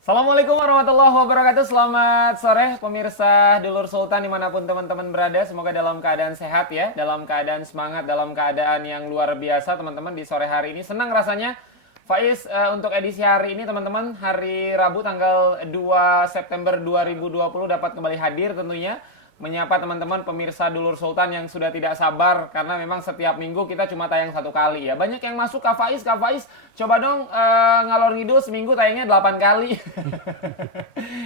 Assalamualaikum warahmatullahi wabarakatuh. Selamat sore pemirsa Dulur Sultan dimanapun teman-teman berada. Semoga dalam keadaan sehat ya, dalam keadaan semangat, dalam keadaan yang luar biasa teman-teman di sore hari ini. Senang rasanya Faiz untuk edisi hari ini teman-teman, hari Rabu tanggal 2 September 2020 dapat kembali hadir tentunya menyapa teman-teman pemirsa Dulur Sultan yang sudah tidak sabar karena memang setiap minggu kita cuma tayang satu kali ya. Banyak yang masuk Kak Faiz, coba dong ngalor ngidul seminggu tayangnya 8 kali.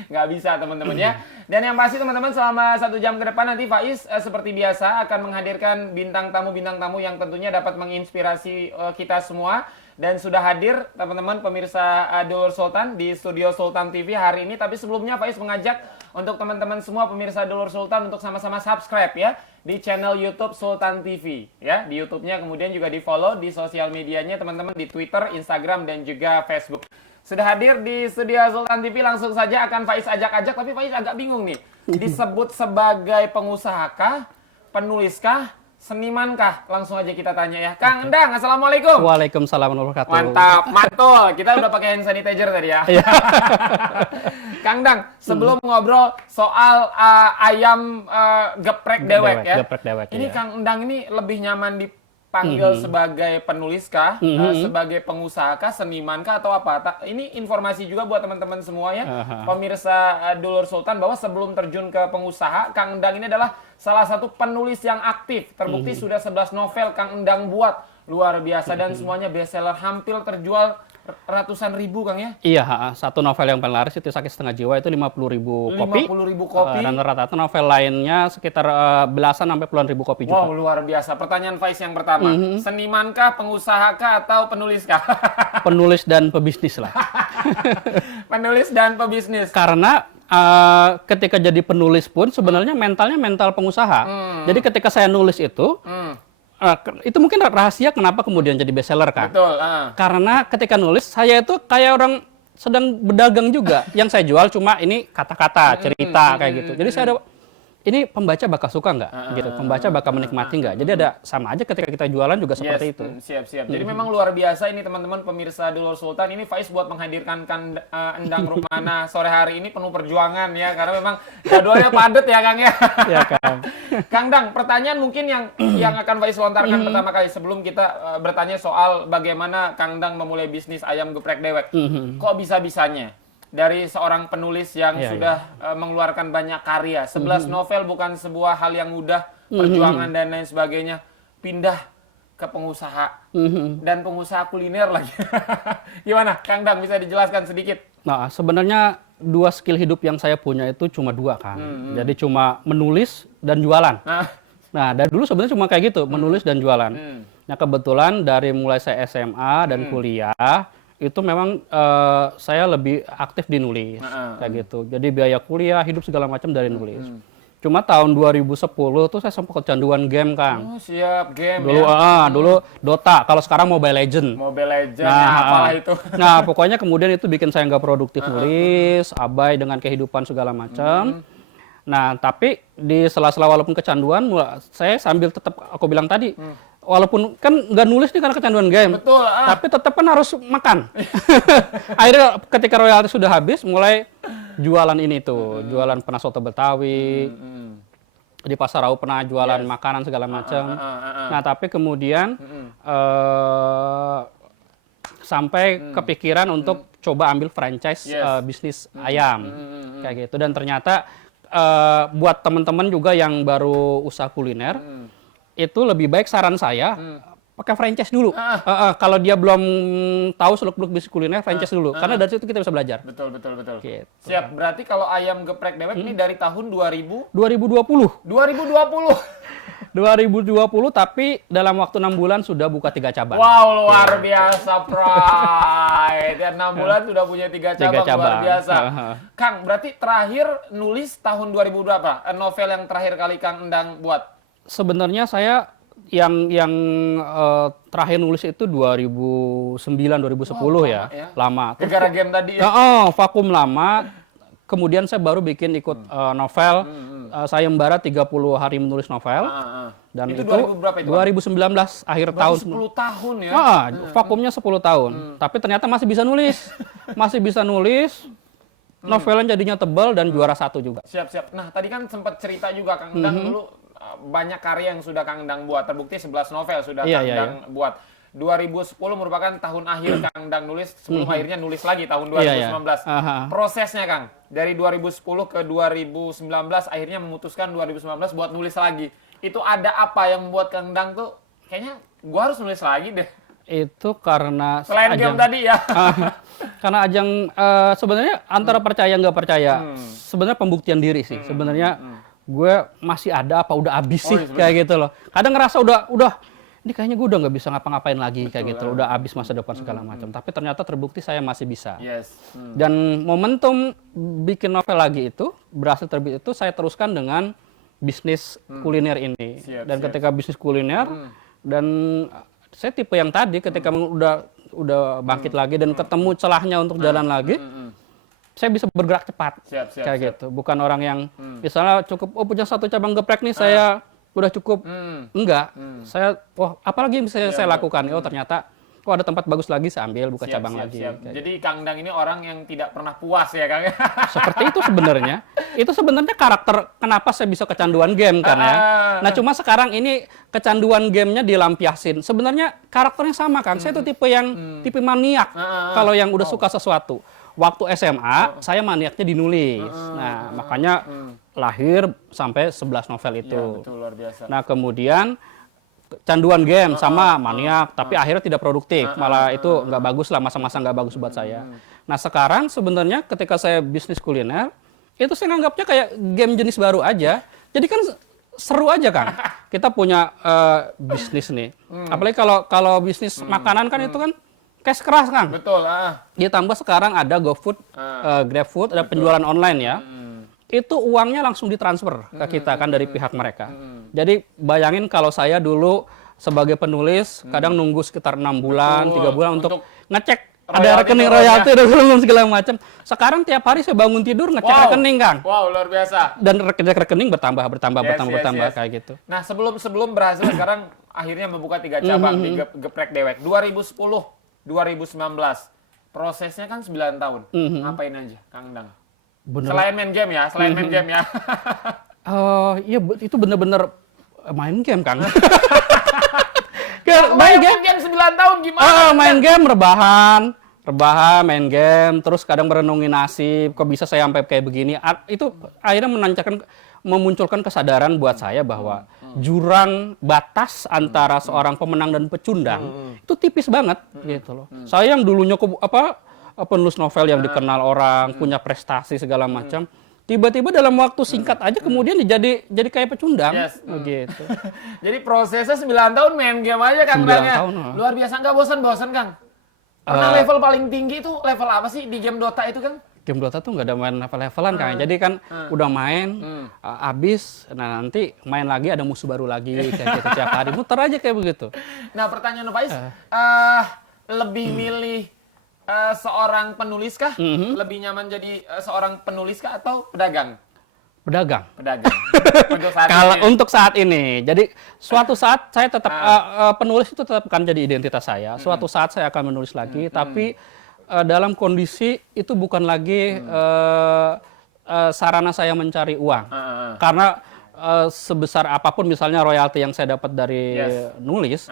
Nggak bisa teman-teman ya. Dan yang pasti teman-teman selama 1 jam ke depan nanti Faiz seperti biasa akan menghadirkan bintang tamu yang tentunya dapat menginspirasi kita semua. Dan sudah hadir teman-teman pemirsa Dulur Sultan di studio Sultan TV hari ini. Tapi sebelumnya Faiz mengajak untuk teman-teman semua pemirsa Dulur Sultan untuk sama-sama subscribe ya di channel YouTube Sultan TV ya. Di YouTube-nya kemudian juga di-follow di sosial medianya teman-teman di Twitter, Instagram dan juga Facebook. Sudah hadir di studio Sultan TV, langsung saja akan Faiz ajak-ajak, tapi Faiz agak bingung nih. Disebut sebagai pengusahakah, penuliskah, senimankah? Langsung aja kita tanya ya. Kang Endang, Assalamualaikum. Waalaikumsalam warahmatullahi wabarakatuh. Mantap, mantul. Kita udah pakai hand sanitizer tadi ya. Kang Endang, sebelum ngobrol soal ayam geprek dewek ya. Geprek dewek, ini ya. Kang Endang ini lebih nyaman dipanggil sebagai penuliskah, sebagai pengusahakah, senimankah atau apa? Ini informasi juga buat teman-teman semua ya. Pemirsa Dulur Sultan bahwa sebelum terjun ke pengusaha, Kang Endang ini adalah salah satu penulis yang aktif. Terbukti sudah 11 novel Kang Endang buat. Luar biasa dan semuanya bestseller, hampir terjual ratusan ribu Kang ya? Iya, satu novel yang paling laris itu Sakit Setengah Jiwa itu 50.000 kopi. 50.000 kopi. Dan rata-rata novel lainnya sekitar belasan sampai puluhan ribu kopi juga. Wow, luar biasa. Pertanyaan Faiz yang pertama, senimankah, pengusahakah atau penuliskah? Penulis dan pebisnis lah. Penulis dan pebisnis. Karena ketika jadi penulis pun sebenarnya mentalnya mental pengusaha. Jadi ketika saya nulis itu mungkin rahasia kenapa kemudian jadi bestseller kan? Betul. Karena ketika nulis saya itu kayak orang sedang berdagang juga. Yang saya jual cuma ini kata-kata, cerita kayak gitu. Jadi saya ada ini pembaca bakal suka nggak? Gitu. Pembaca bakal menikmati nggak? Jadi ada sama aja ketika kita jualan juga seperti itu. Siap. Jadi memang luar biasa ini teman-teman pemirsa Dulur Sultan. Ini Faiz buat menghadirkan Endang Rukmana sore hari ini penuh perjuangan ya. Karena memang jadwalnya padat ya Kang ya. Ya Kang. Kang Dang, pertanyaan mungkin yang akan Faiz lontarkan pertama kali sebelum kita bertanya soal bagaimana Kang Dang memulai bisnis ayam geprek dewek. Kok bisa-bisanya? Dari seorang penulis yang sudah mengeluarkan banyak karya, 11 novel bukan sebuah hal yang mudah, perjuangan dan lain sebagainya, pindah ke pengusaha dan pengusaha kuliner lagi. Gimana, Kang Dang bisa dijelaskan sedikit? Nah, sebenarnya dua skill hidup yang saya punya itu cuma dua kan. Jadi cuma menulis dan jualan. Nah, dari dulu sebenarnya cuma kayak gitu, menulis dan jualan. Nah, kebetulan dari mulai saya SMA dan kuliah itu memang saya lebih aktif di nulis kayak gitu. Jadi biaya kuliah, hidup segala macam dari nulis. Cuma tahun 2010 tuh saya sempat kecanduan game, Kang. Oh, siap, game dulu, ya. Dulu Dota, kalau sekarang Mobile Legend. Mobile Legend, apalah itu. Nah, pokoknya kemudian itu bikin saya nggak produktif nulis, abai dengan kehidupan segala macam. Nah, tapi di sela-sela walaupun kecanduan, saya sambil tetap aku bilang tadi, walaupun kan nggak nulis nih karena kecanduan game. Betul. Tapi tetap kan harus makan. Akhirnya ketika royalti sudah habis, mulai jualan ini tuh, jualan pernah soto Betawi. Di pasar Rau pernah jualan makanan segala macam. Nah, tapi kemudian sampai kepikiran untuk coba ambil franchise bisnis ayam kayak gitu. Dan ternyata buat teman-teman juga yang baru usaha kuliner, itu lebih baik saran saya pakai franchise dulu. Kalau dia belum tahu seluk-beluk bisnis kuliner, franchise dulu. Karena dari situ kita bisa belajar. Betul. Gitu. Siap, berarti kalau ayam geprek dewek ini dari tahun 2020. 2020, tapi dalam waktu 6 bulan sudah buka 3 cabang. Wow, luar biasa, Pride. Dan 6 bulan sudah punya 3 cabang, luar biasa. Kang, berarti terakhir nulis tahun 2000 berapa? Novel yang terakhir kali Kang Endang buat? Sebenarnya saya yang terakhir nulis itu 2009-2010 ya, lama. Gara-gara game tadi ya? Vakum lama. Kemudian saya baru bikin ikut novel. Sayembara 30 hari menulis novel. Dan itu 2000 berapa itu? 2019 akhir tahun. 10 tahun ya? Vakumnya 10 tahun. Tapi ternyata masih bisa nulis. novelnya jadinya tebal dan juara 1 juga. Siap. Nah, tadi kan sempat cerita juga Kang Endang dulu banyak karya yang sudah Kang Endang buat. Terbukti 11 novel sudah Kang Endang buat. 2010 merupakan tahun akhir Kang Endang nulis, sebelum akhirnya nulis lagi tahun 2019. Prosesnya Kang, dari 2010 ke 2019 akhirnya memutuskan 2019 buat nulis lagi. Itu ada apa yang membuat Kang Endang tuh kayaknya gua harus nulis lagi deh? Itu karena selain game tadi ya. Karena ajang sebenarnya antara percaya nggak percaya, sebenarnya pembuktian diri sih. Sebenarnya gue masih ada apa udah habis sih kayak gitu loh. Kadang ngerasa udah ini kayaknya gue udah nggak bisa ngapa-ngapain lagi kayak gitu, udah habis masa depan segala macam. Tapi ternyata terbukti saya masih bisa. Dan momentum bikin novel lagi itu berhasil terbit itu saya teruskan dengan bisnis kuliner ini. Dan ketika bisnis kuliner dan saya tipe yang tadi ketika udah bangkit lagi dan ketemu celahnya untuk jalan lagi, saya bisa bergerak cepat kayak gitu. Bukan orang yang misalnya cukup punya 1 cabang geprek nih saya udah cukup. Enggak. Saya apalagi yang bisa saya lakukan? Oh ternyata ada tempat bagus lagi, saya ambil buka cabang lagi. Jadi Kang Endang ini orang yang tidak pernah puas ya Kang. Seperti itu sebenarnya. Itu sebenarnya karakter kenapa saya bisa kecanduan game kan ya. Nah cuma sekarang ini kecanduan gamenya dilampiasin. Sebenarnya karakternya sama Kang. Saya tuh tipe tipe maniak kalau yang udah suka sesuatu. Waktu SMA, saya maniaknya dinulis. Nah, makanya lahir sampai 11 novel itu. Iya, betul, luar biasa. Nah, kemudian canduan game sama maniak, tapi akhirnya tidak produktif. Malah itu nggak bagus lah, masa-masa nggak bagus buat saya. Nah, sekarang sebenarnya ketika saya bisnis kuliner, itu saya nganggapnya kayak game jenis baru aja. Jadi kan seru aja Kang. Kita punya bisnis nih. Apalagi kalau bisnis makanan kan itu kan cash keras Kang. Betul. Ditambah sekarang ada GoFood, GrabFood, ada penjualan online ya. Itu uangnya langsung ditransfer ke kita kan dari pihak mereka. Jadi bayangin kalau saya dulu sebagai penulis kadang nunggu sekitar 6 bulan, 3 bulan untuk ngecek ada rekening royalti dan segala macam. Sekarang tiap hari saya bangun tidur ngecek rekening Kang. Wow, luar biasa. Dan rekening bertambah kayak gitu. Nah, sebelum berhasil sekarang akhirnya membuka 3 cabang di Geprek Dewek. 2019. Prosesnya kan 9 tahun. Ngapain aja, Kang Endang? Selain main game ya. Iya, itu bener-bener main game, Kang. main game 9 tahun gimana? Main game, rebahan, main game, terus kadang merenungi nasib, kok bisa saya sampai kayak begini. Itu akhirnya memunculkan kesadaran buat saya bahwa jurang batas antara seorang pemenang dan pecundang itu tipis banget gitu loh. Saya yang dulunya penulis novel yang dikenal orang, punya prestasi segala macam, tiba-tiba dalam waktu singkat aja kemudian jadi kayak pecundang gitu. Jadi prosesnya 9 tahun main game aja Kang Endang ya. Luar biasa, nggak bosan-bosan Kang? Pernah level paling tinggi itu level apa sih di game Dota itu Kang? Game Dota tuh nggak ada main level-levelan Kang. Jadi kan udah main, habis, nah nanti main lagi ada musuh baru lagi kayak gitu tiap hari, muter aja kayak begitu. Nah pertanyaan Pak Is, lebih milih seorang penulis kah? Lebih nyaman jadi seorang penulis kah atau pedagang? Pedagang. Untuk saat ini. Jadi suatu saat saya tetap penulis itu tetap akan jadi identitas saya. Suatu saat saya akan menulis lagi, tapi dalam kondisi itu bukan lagi sarana saya mencari uang. Karena sebesar apapun misalnya royalti yang saya dapat dari nulis,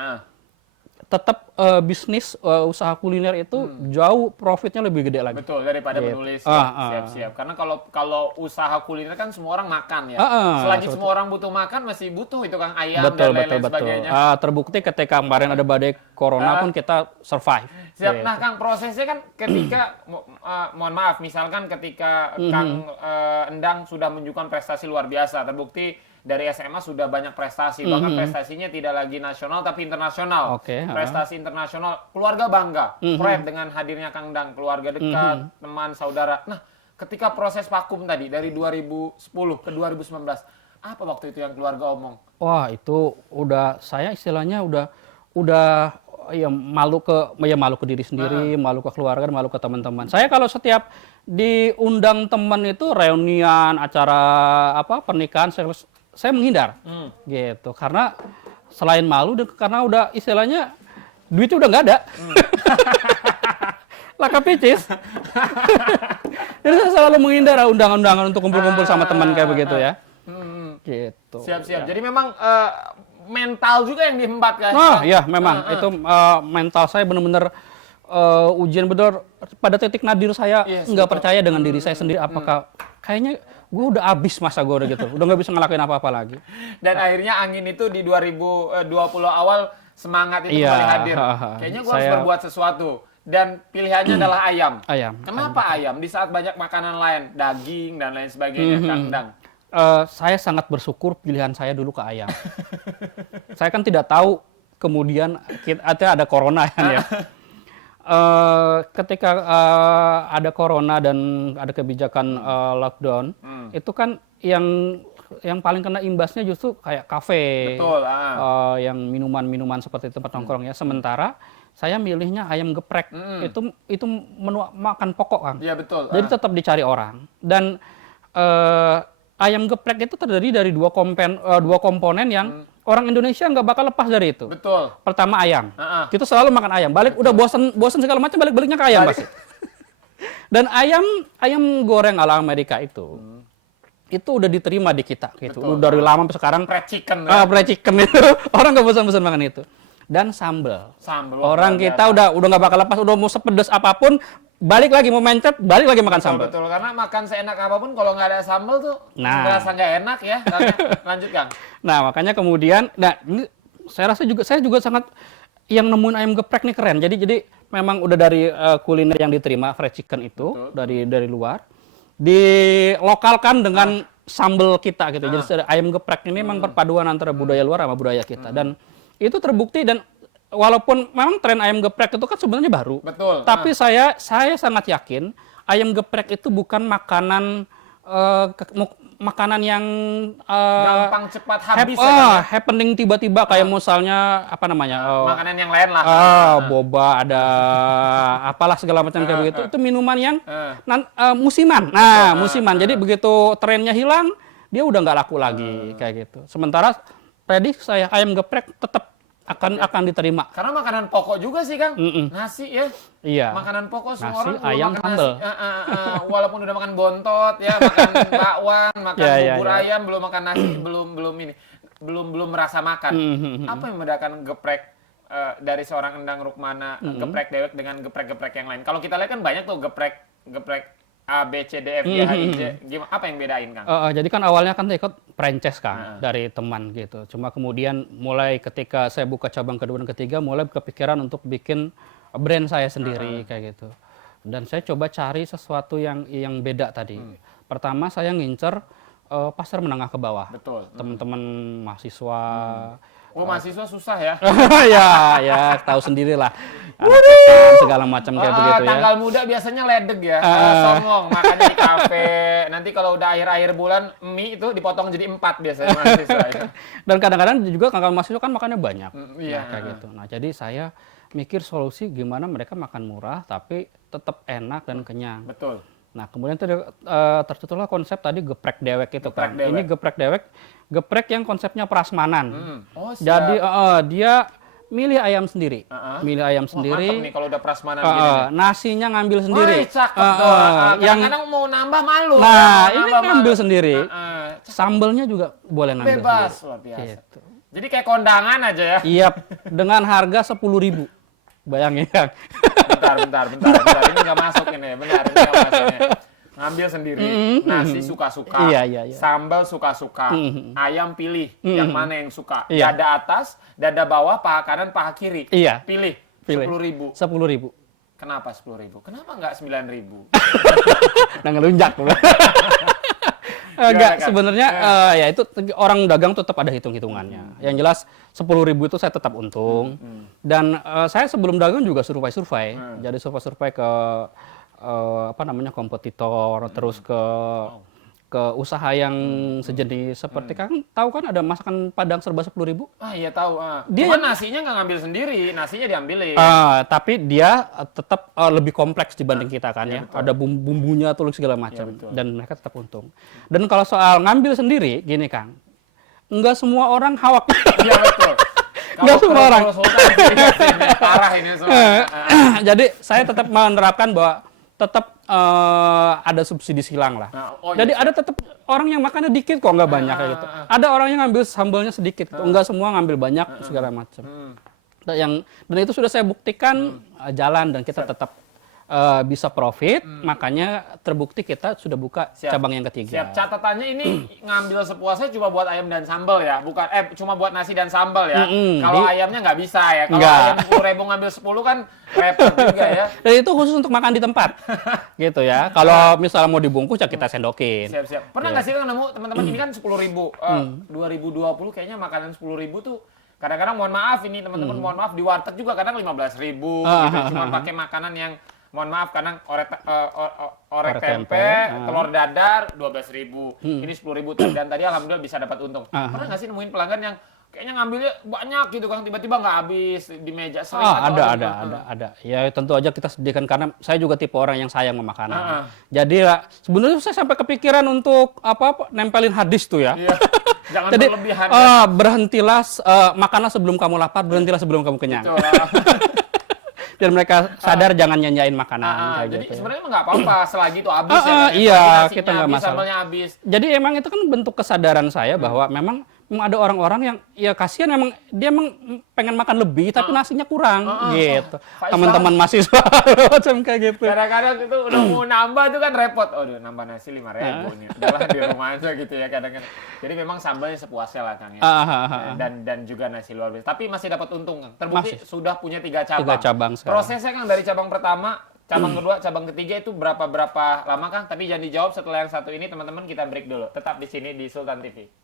tetap bisnis usaha kuliner itu jauh profitnya lebih gede lagi. Betul, daripada menulis. Siap-siap. Karena kalau usaha kuliner kan semua orang makan ya. Selagi semua orang butuh makan masih butuh itu Kang ayam dan lain-lain sebagainya. Terbukti ketika kemarin ada badai corona pun kita survive. Siap. Nah Kang, prosesnya kan ketika mohon maaf misalkan ketika Kang Endang sudah menunjukkan prestasi luar biasa, terbukti dari SMA sudah banyak prestasi, bahkan prestasinya tidak lagi nasional tapi internasional. Prestasi internasional, keluarga bangga. Proyek dengan hadirnya Kang Endang, keluarga dekat, teman, saudara. Nah, ketika proses vakum tadi dari 2010 ke 2019, apa waktu itu yang keluarga omong? Wah, itu udah saya istilahnya udah ya malu ke diri sendiri, malu ke keluarga, malu ke teman-teman. Saya kalau setiap diundang teman itu reunian, acara pernikahan, saya menghindar gitu karena selain malu dan karena udah istilahnya duitnya udah nggak ada. Laka picis. Jadi saya selalu menghindar undangan-undangan untuk kumpul-kumpul sama teman kayak begitu ya. Gitu. Siap-siap. Jadi memang mental juga yang diembat kan? Oh iya, memang itu mental saya benar-benar ujian benar pada titik nadir saya nggak percaya dengan diri saya sendiri. Apakah kayaknya gue udah habis masa gue udah gitu, udah nggak bisa ngelakuin apa-apa lagi. Dan akhirnya angin itu di 2020 awal semangat itu kembali hadir. Kayaknya gue harus berbuat sesuatu. Dan pilihannya adalah ayam. Kenapa ayam? Di saat banyak makanan lain, daging dan lain sebagainya, Kang Dang. Saya sangat bersyukur pilihan saya dulu ke ayam. Saya kan tidak tahu kemudian ada corona kan ya. Ketika ada corona dan ada kebijakan lockdown, itu kan yang paling kena imbasnya justru kayak kafe, yang minuman-minuman seperti tempat nongkrong ya. Sementara saya milihnya ayam geprek, itu menu makan pokok, Kang. Iya betul. Jadi tetap dicari orang. Dan ayam geprek itu terdiri dari dua komponen yang orang Indonesia nggak bakal lepas dari itu. Betul. Pertama ayam. Kita selalu makan ayam. Balik udah bosan segala macam, baliknya ke ayam pasti. Dan ayam goreng ala Amerika itu udah diterima di kita gitu. Udah dari lama sampai sekarang. Fried chicken. Fried chicken itu orang nggak bosan-bosan makan itu. Dan sambal. Orang kita udah nggak bakal lepas, udah mau sepedes apapun, balik lagi mau mencet, balik lagi makan sambal. Betul, karena makan seenak apapun kalau nggak ada sambal tuh merasa nggak enak ya. Lanjut, Kang. Nah, makanya kemudian, ini saya juga sangat yang nemuin ayam geprek nih keren. Jadi memang udah dari kuliner yang diterima fried chicken itu dari luar, dilokalkan dengan sambal kita gitu. Jadi ayam geprek ini memang perpaduan antara budaya luar sama budaya kita. Dan itu terbukti, dan walaupun memang tren ayam geprek itu kan sebenarnya baru. Betul. Tapi saya sangat yakin ayam geprek itu bukan makanan yang gampang cepat habis. Happening tiba-tiba kayak misalnya apa namanya? Makanan yang lain lah. Boba, ada apalah segala macam kayak begitu. Itu minuman yang musiman. Nah, musiman. Jadi begitu trennya hilang, dia udah nggak laku lagi kayak gitu. Sementara prediksi saya ayam geprek tetap akan diterima. Karena makanan pokok juga sih, Kang. Nasi ya. Iya. Makanan pokok semua nasi, orang ayam, makan sambal. Nasi. Walaupun udah makan bontot ya, makan bakwan, makan bubur ayam, belum makan nasi, belum merasa makan. Apa yang membedakan geprek dari seorang Endang Rukmana, geprek dewek dengan geprek-geprek yang lain? Kalau kita lihat kan banyak tuh geprek A, B, C, D, F, G, H, I, J. Apa yang bedain, Kang? Jadi kan awalnya kan ikut franchise, Kang, dari teman gitu. Cuma kemudian mulai ketika saya buka cabang kedua dan ketiga, mulai kepikiran untuk bikin brand saya sendiri kayak gitu. Dan saya coba cari sesuatu yang beda tadi. Pertama saya ngincer pasar menengah ke bawah. Betul. Teman-teman mahasiswa. Mahasiswa susah ya? ya tahu sendirilah. Segala macam kayak begitu ya. Tanggal muda biasanya ledeg ya, songong, makannya di kafe. Nanti kalau udah akhir-akhir bulan, mie itu dipotong jadi 4 biasanya mahasiswa. Ya. Dan kadang-kadang juga kalau mahasiswa kan makannya banyak. Kayak gitu. Nah, jadi saya mikir solusi gimana mereka makan murah tapi tetap enak dan kenyang. Betul. Nah, kemudian tercetuslah konsep tadi geprek dewek itu kan. Ini geprek dewek, geprek yang konsepnya prasmanan. Jadi dia milih ayam sendiri. Milih ayam sendiri. Mantap nih kalau udah prasmanan gini. Nasinya ngambil sendiri. Cakep tuh. Kadang-kadang mau nambah malu. Nah, ini ngambil sendiri. Sambalnya juga boleh ngambil bebas, sendiri. Luar biasa. Gitu. Jadi kayak kondangan aja ya. Iya, dengan harga 10.000. Bayangin, Kang. Bentar. Ini nggak masuk ini. Benar, ini nggak masuk ini. Ngambil sendiri. Nasi suka-suka. Iya. Sambal suka-suka. Ayam pilih yang mana yang suka. Dada atas, dada bawah, paha kanan, paha kiri. Iya. Pilih. 10.000. 10.000. Kenapa 10.000? Kenapa nggak 9.000? Nah, ngelunjak. Enggak, sebenarnya ya itu orang dagang tetap ada hitung-hitungannya. Yang jelas 10.000 itu saya tetap untung. Dan saya sebelum dagang juga survei. Jadi survei ke kompetitor, terus ke usaha yang sejenis seperti kan tahu kan ada masakan Padang serba 10.000? Iya tahu. Dia nasinya nggak ngambil sendiri, nasinya diambilin. Tapi dia tetap lebih kompleks dibanding kita kan ya. Betul. Ada bumbunya tuh segala macam dan mereka tetap untung. Dan kalau soal ngambil sendiri gini, Kang. Enggak semua orang hawak. Iya betul. Enggak semua orang. Parah ini semua. Jadi saya tetap menerapkan bahwa tetap ada subsidi silang lah. Nah, oh, Jadi iya, ada tetap orang yang makannya dikit kok, nggak banyak kayak gitu. Ada orang yang ngambil sambalnya sedikit, gitu. Nggak semua ngambil banyak segala macam. Dan itu sudah saya buktikan jalan dan kita tetap bisa profit, makanya terbukti kita sudah buka cabang yang ketiga. Siap, catatannya ini ngambil sepuasnya cuma buat ayam dan sambal ya, bukan cuma buat nasi dan sambal ya. Kalau ayamnya nggak bisa ya, kalau ayam 10.000 ngambil 10 kan repot juga ya. Dan itu khusus untuk makan di tempat, gitu ya. Kalau misalnya mau dibungkus ya kita sendokin. Siap. Pernah nggak sih Kang nemu teman-teman ini kan 10.000, 2020 kayaknya makanan 10.000 tuh kadang-kadang mohon maaf ini teman-teman mohon maaf di warteg juga kadang 15.000 gitu, cuma pakai makanan yang mohon maaf kadang orek tempe, telur dadar 12.000, ini 10.000 dan tadi alhamdulillah bisa dapat untung. Pernah nggak sih nemuin pelanggan yang kayaknya ngambilnya banyak gitu Kang, tiba-tiba nggak habis di meja sering ada. Ya tentu aja kita sediakan karena saya juga tipe orang yang sayang sama makanan. Jadi sebenarnya saya sampai kepikiran untuk nempelin hadis tuh ya. Iya. Jangan Jadi, berlebihan. Berhentilah makanlah sebelum kamu lapar, berhentilah sebelum kamu kenyang. Dan mereka sadar jangan nyanyain makanan. Jadi gitu. sebenarnya emang nggak apa-apa selagi itu habis iya, kita nggak masalah. Sambalnya habis. Jadi emang itu kan bentuk kesadaran saya bahwa memang ada orang-orang yang ya kasihan dia emang pengen makan lebih tapi nasinya kurang gitu. Teman-teman mahasiswa macam kayak gitu. Kadang-kadang itu udah mau nambah itu kan repot. Aduh, nambah nasi 5.000 nih. Udahlah di rumah aja gitu ya kadang-kadang. Jadi memang sambalnya sepuasnya lah Kang ya. Dan juga nasi luar biasa. Tapi masih dapat untung Kang. Terbukti sudah punya 3 cabang. 3 cabang sekarang. Prosesnya Kang dari cabang pertama, cabang kedua, cabang ketiga itu berapa lama Kang? Tapi jangan dijawab setelah yang satu ini teman-teman, kita break dulu. Tetap di sini di Sultan TV.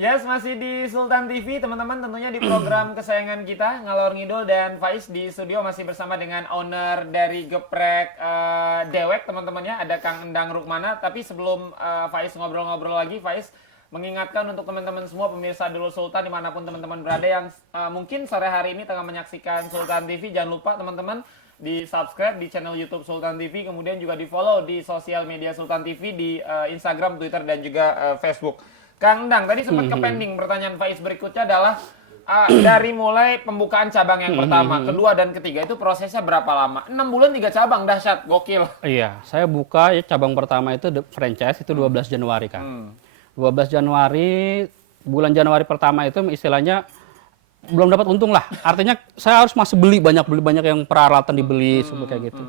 Yes, masih di Sultan TV, teman-teman, tentunya di program kesayangan kita, Ngalor Ngidul, dan Faiz di studio masih bersama dengan owner dari Geprek Dewek, teman-temannya, ada Kang Endang Rukmana. Tapi sebelum Faiz ngobrol-ngobrol lagi, Faiz mengingatkan untuk teman-teman semua pemirsa Dulur Sultan dimanapun teman-teman berada yang mungkin sore hari ini tengah menyaksikan Sultan TV, jangan lupa teman-teman di subscribe di channel YouTube Sultan TV, kemudian juga di follow di sosial media Sultan TV di Instagram, Twitter, dan juga Facebook. Kang Endang, tadi sempat ke pending pertanyaan Faiz berikutnya adalah dari mulai pembukaan cabang yang pertama, kedua, dan ketiga itu prosesnya berapa lama? 6 bulan 3 cabang, dahsyat, gokil. Iya, saya buka ya, cabang pertama itu franchise itu 12 Januari kan. 12 Januari, bulan Januari pertama itu istilahnya belum dapat untung lah. Artinya saya harus masih beli banyak yang peralatan dibeli seperti kayak gitu.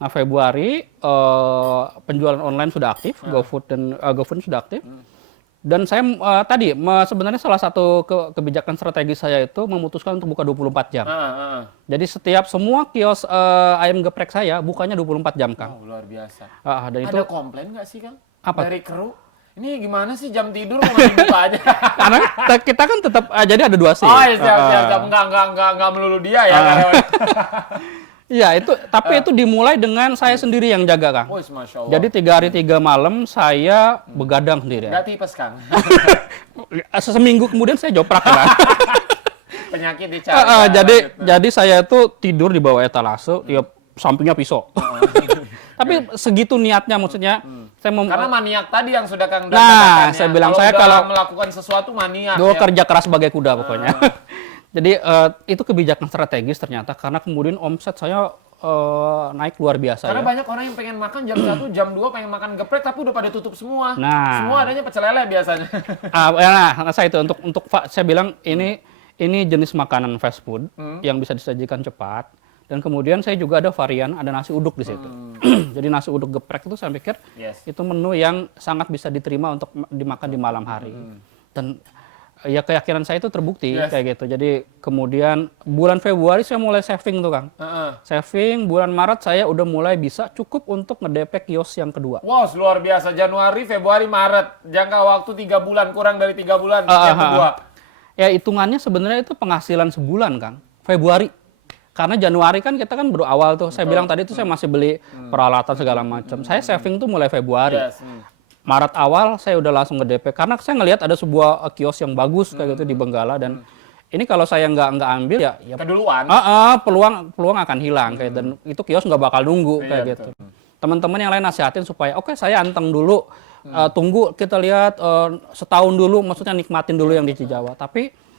Nah, Februari penjualan online sudah aktif, GoFood dan GoFood sudah aktif. Dan saya tadi sebenarnya salah satu kebijakan strategis saya itu memutuskan untuk buka 24 jam. Jadi setiap semua kios ayam geprek saya bukanya 24 jam, Kang. Oh, luar biasa. Dan Ada komplain nggak sih, Kang? Apa? Dari kru? Ini gimana sih jam tidur mau buka aja? Karena kita kan tetap jadi ada 2 shift. Oh, iya, siap. Enggak melulu dia ya. Iya, tapi itu dimulai dengan saya sendiri yang jaga, Kang. Oh, Masya Allah. Jadi 3 hari 3 malam saya begadang sendiri. Nggak tipes, Kang. Seminggu kemudian saya joprak, Kang. Penyakit dicari. Jadi saya itu tidur di bawah etalase, ya sampingnya pisau. Tapi segitu niatnya, maksudnya saya karena maniak tadi yang sudah Kang Dan Nah, katakannya. saya bilang kalau melakukan sesuatu maniak. kerja keras sebagai kuda pokoknya. Jadi itu kebijakan strategis ternyata, karena kemudian omset saya naik luar biasa. Karena ya. banyak orang yang pengen makan jam 1, jam 2 pengen makan geprek tapi udah pada tutup semua. Nah. Semua adanya pecel lele biasanya. Saya itu untuk saya bilang ini jenis makanan fast food yang bisa disajikan cepat. Dan kemudian saya juga ada varian, ada nasi uduk di situ. Jadi nasi uduk geprek itu saya pikir itu menu yang sangat bisa diterima untuk dimakan di malam hari. Dan ya keyakinan saya itu terbukti kayak gitu. Jadi kemudian bulan Februari saya mulai saving tuh, Kang. Saving, bulan Maret saya udah mulai bisa cukup untuk nge-DP kios yang kedua. Wow, luar biasa. Januari, Februari, Maret. Jangka waktu 3 bulan, kurang dari 3 bulan yang kedua. Ya hitungannya sebenarnya itu penghasilan sebulan, Kang. Februari. Karena Januari kan kita kan baru awal tuh. Saya bilang tadi tuh saya masih beli peralatan segala macam. Saya saving tuh mulai Februari. Maret awal saya udah langsung ke DP karena saya ngelihat ada sebuah kios yang bagus kayak gitu di Benggala, dan ini kalau saya nggak ambil ya keduluan. Peluang akan hilang kayak, dan itu kios nggak bakal nunggu kayak gitu. Teman-teman yang lain nasihatin supaya oke, saya anteng dulu, tunggu kita lihat setahun dulu, maksudnya nikmatin dulu yang di Cijawa. Tapi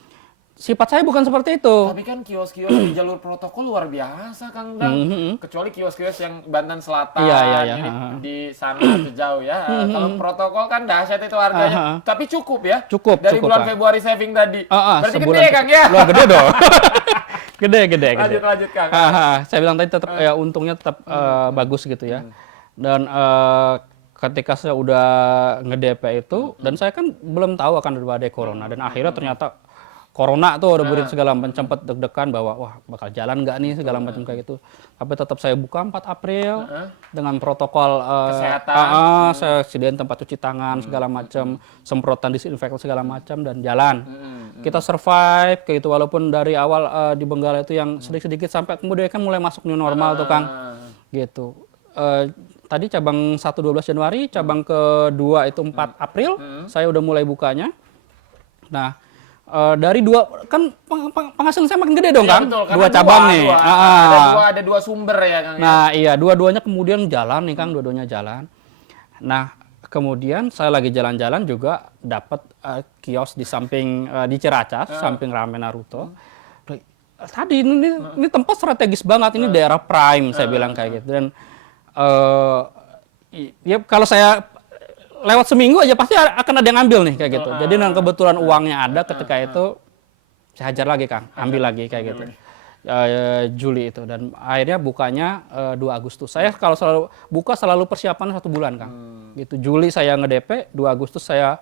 sifat saya bukan seperti itu. Tapi kan kios-kios di jalur protokol luar biasa, Kang Dang. Kecuali kios-kios yang Banten Selatan, ini di sana jauh ya. Kalau protokol kan dahsyat itu harganya. Tapi cukup ya? Cukup. Dari bulan Februari saving tadi. Berarti gede, Kang ya? Luar gede dong. Gede. Lanjut, Kang. Saya bilang tadi tetap ya untungnya tetap bagus gitu ya. Dan ketika saya udah nge-DP itu, dan saya kan belum tahu akan ada badai corona, dan akhirnya ternyata corona tuh udah beri segala macam, sempat deg-degan bahwa wah bakal jalan nggak nih segala macam kayak gitu. Tapi tetap saya buka 4 April dengan protokol kesehatan. Saya sediain tempat cuci tangan segala macam, semprotan disinfektan segala macam, dan jalan. Kita survive kayak gitu, walaupun dari awal di Benggala itu yang sedikit-sedikit, sampai kemudian kan mulai masuk new normal tuh, Kang. Gitu. Tadi cabang 1 12 Januari, cabang kedua itu 4 April, saya udah mulai bukanya. Nah, dari 2 kan penghasilan saya makin gede dong, Kang. Betul, 2 cabang nih. Ada 2 sumber ya, Kang. Nah, iya, dua-duanya kemudian jalan nih, Kang, dua-duanya jalan. Nah, kemudian saya lagi jalan-jalan juga dapat kios di samping di Ciracas, samping Ramen Naruto. Tadi ini tempat strategis banget, ini daerah prime saya bilang kayak gitu. Dan ya kalau saya lewat seminggu aja pasti akan ada yang ambil nih kayak gitu. Jadi dengan kebetulan uangnya ada ketika itu, saya hajar lagi, Kang, ambil lagi kayak gitu. Juli itu, dan akhirnya bukanya 2 Agustus. Saya kalau selalu persiapan 1 bulan, Kang. Gitu. Juli saya nge-DP, 2 Agustus saya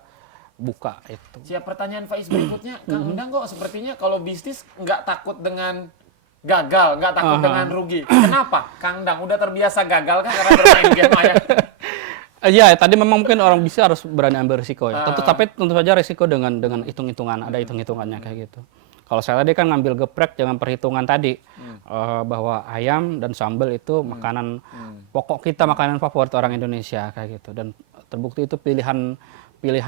buka itu. Siap, pertanyaan Faiz berikutnya, Kang Endang kok sepertinya kalau bisnis nggak takut dengan gagal, nggak takut dengan rugi. Kenapa? Kang Endang udah terbiasa gagal kan karena bermain game ya? Iya, tadi memang mungkin orang bisa harus berani ambil risiko ya. Tapi tentu saja risiko dengan hitung-hitungan, ada hitung-hitungannya kayak gitu. Kalau saya tadi kan ngambil geprek dengan perhitungan tadi, bahwa ayam dan sambal itu makanan pokok kita, makanan favorit orang Indonesia kayak gitu. Dan terbukti itu pilihan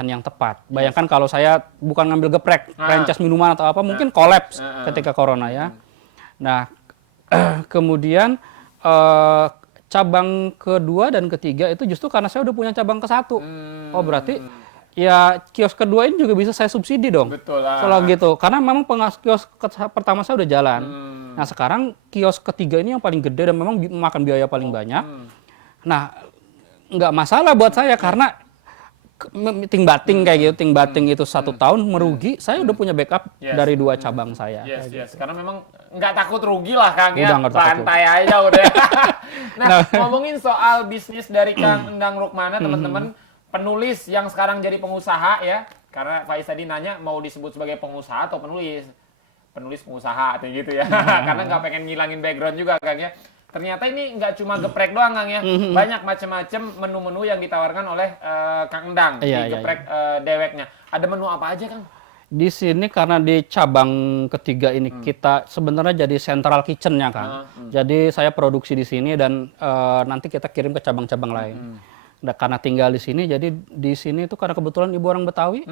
yang tepat. Bayangkan kalau saya bukan ngambil geprek, franchise minuman atau apa, mungkin kolaps ketika corona ya. Nah, kemudian cabang kedua dan ketiga itu justru karena saya udah punya cabang ke-1. Oh, berarti ya kios kedua ini juga bisa saya subsidi dong. Betul lah. Kalau gitu. Karena memang kios pertama saya udah jalan. Nah, sekarang kios ketiga ini yang paling gede dan memang makan biaya paling banyak. Nah, nggak masalah buat saya karena ting-bating kayak gitu, ting-bating itu 1 tahun merugi, saya udah punya backup dari 2 cabang saya. Yes. Karena memang nggak takut rugi lah Kang ya, Udah nggak takut santai aja udah. Nah, ngomongin soal bisnis dari Kang Endang Rukmana, teman-teman penulis yang sekarang jadi pengusaha ya, karena Faiz tadi nanya mau disebut sebagai pengusaha atau penulis pengusaha atau gitu ya, karena nggak pengen ngilangin background juga Kang ya. Ternyata ini nggak cuma geprek doang Kang ya, banyak macam-macam menu-menu yang ditawarkan oleh Kang Endang di geprek deweknya. Ada menu apa aja Kang? Di sini karena di cabang ketiga ini kita sebenarnya jadi central kitchen-nya kan. Jadi saya produksi di sini dan nanti kita kirim ke cabang-cabang lain. Nah, karena tinggal di sini, jadi di sini itu karena kebetulan ibu orang Betawi,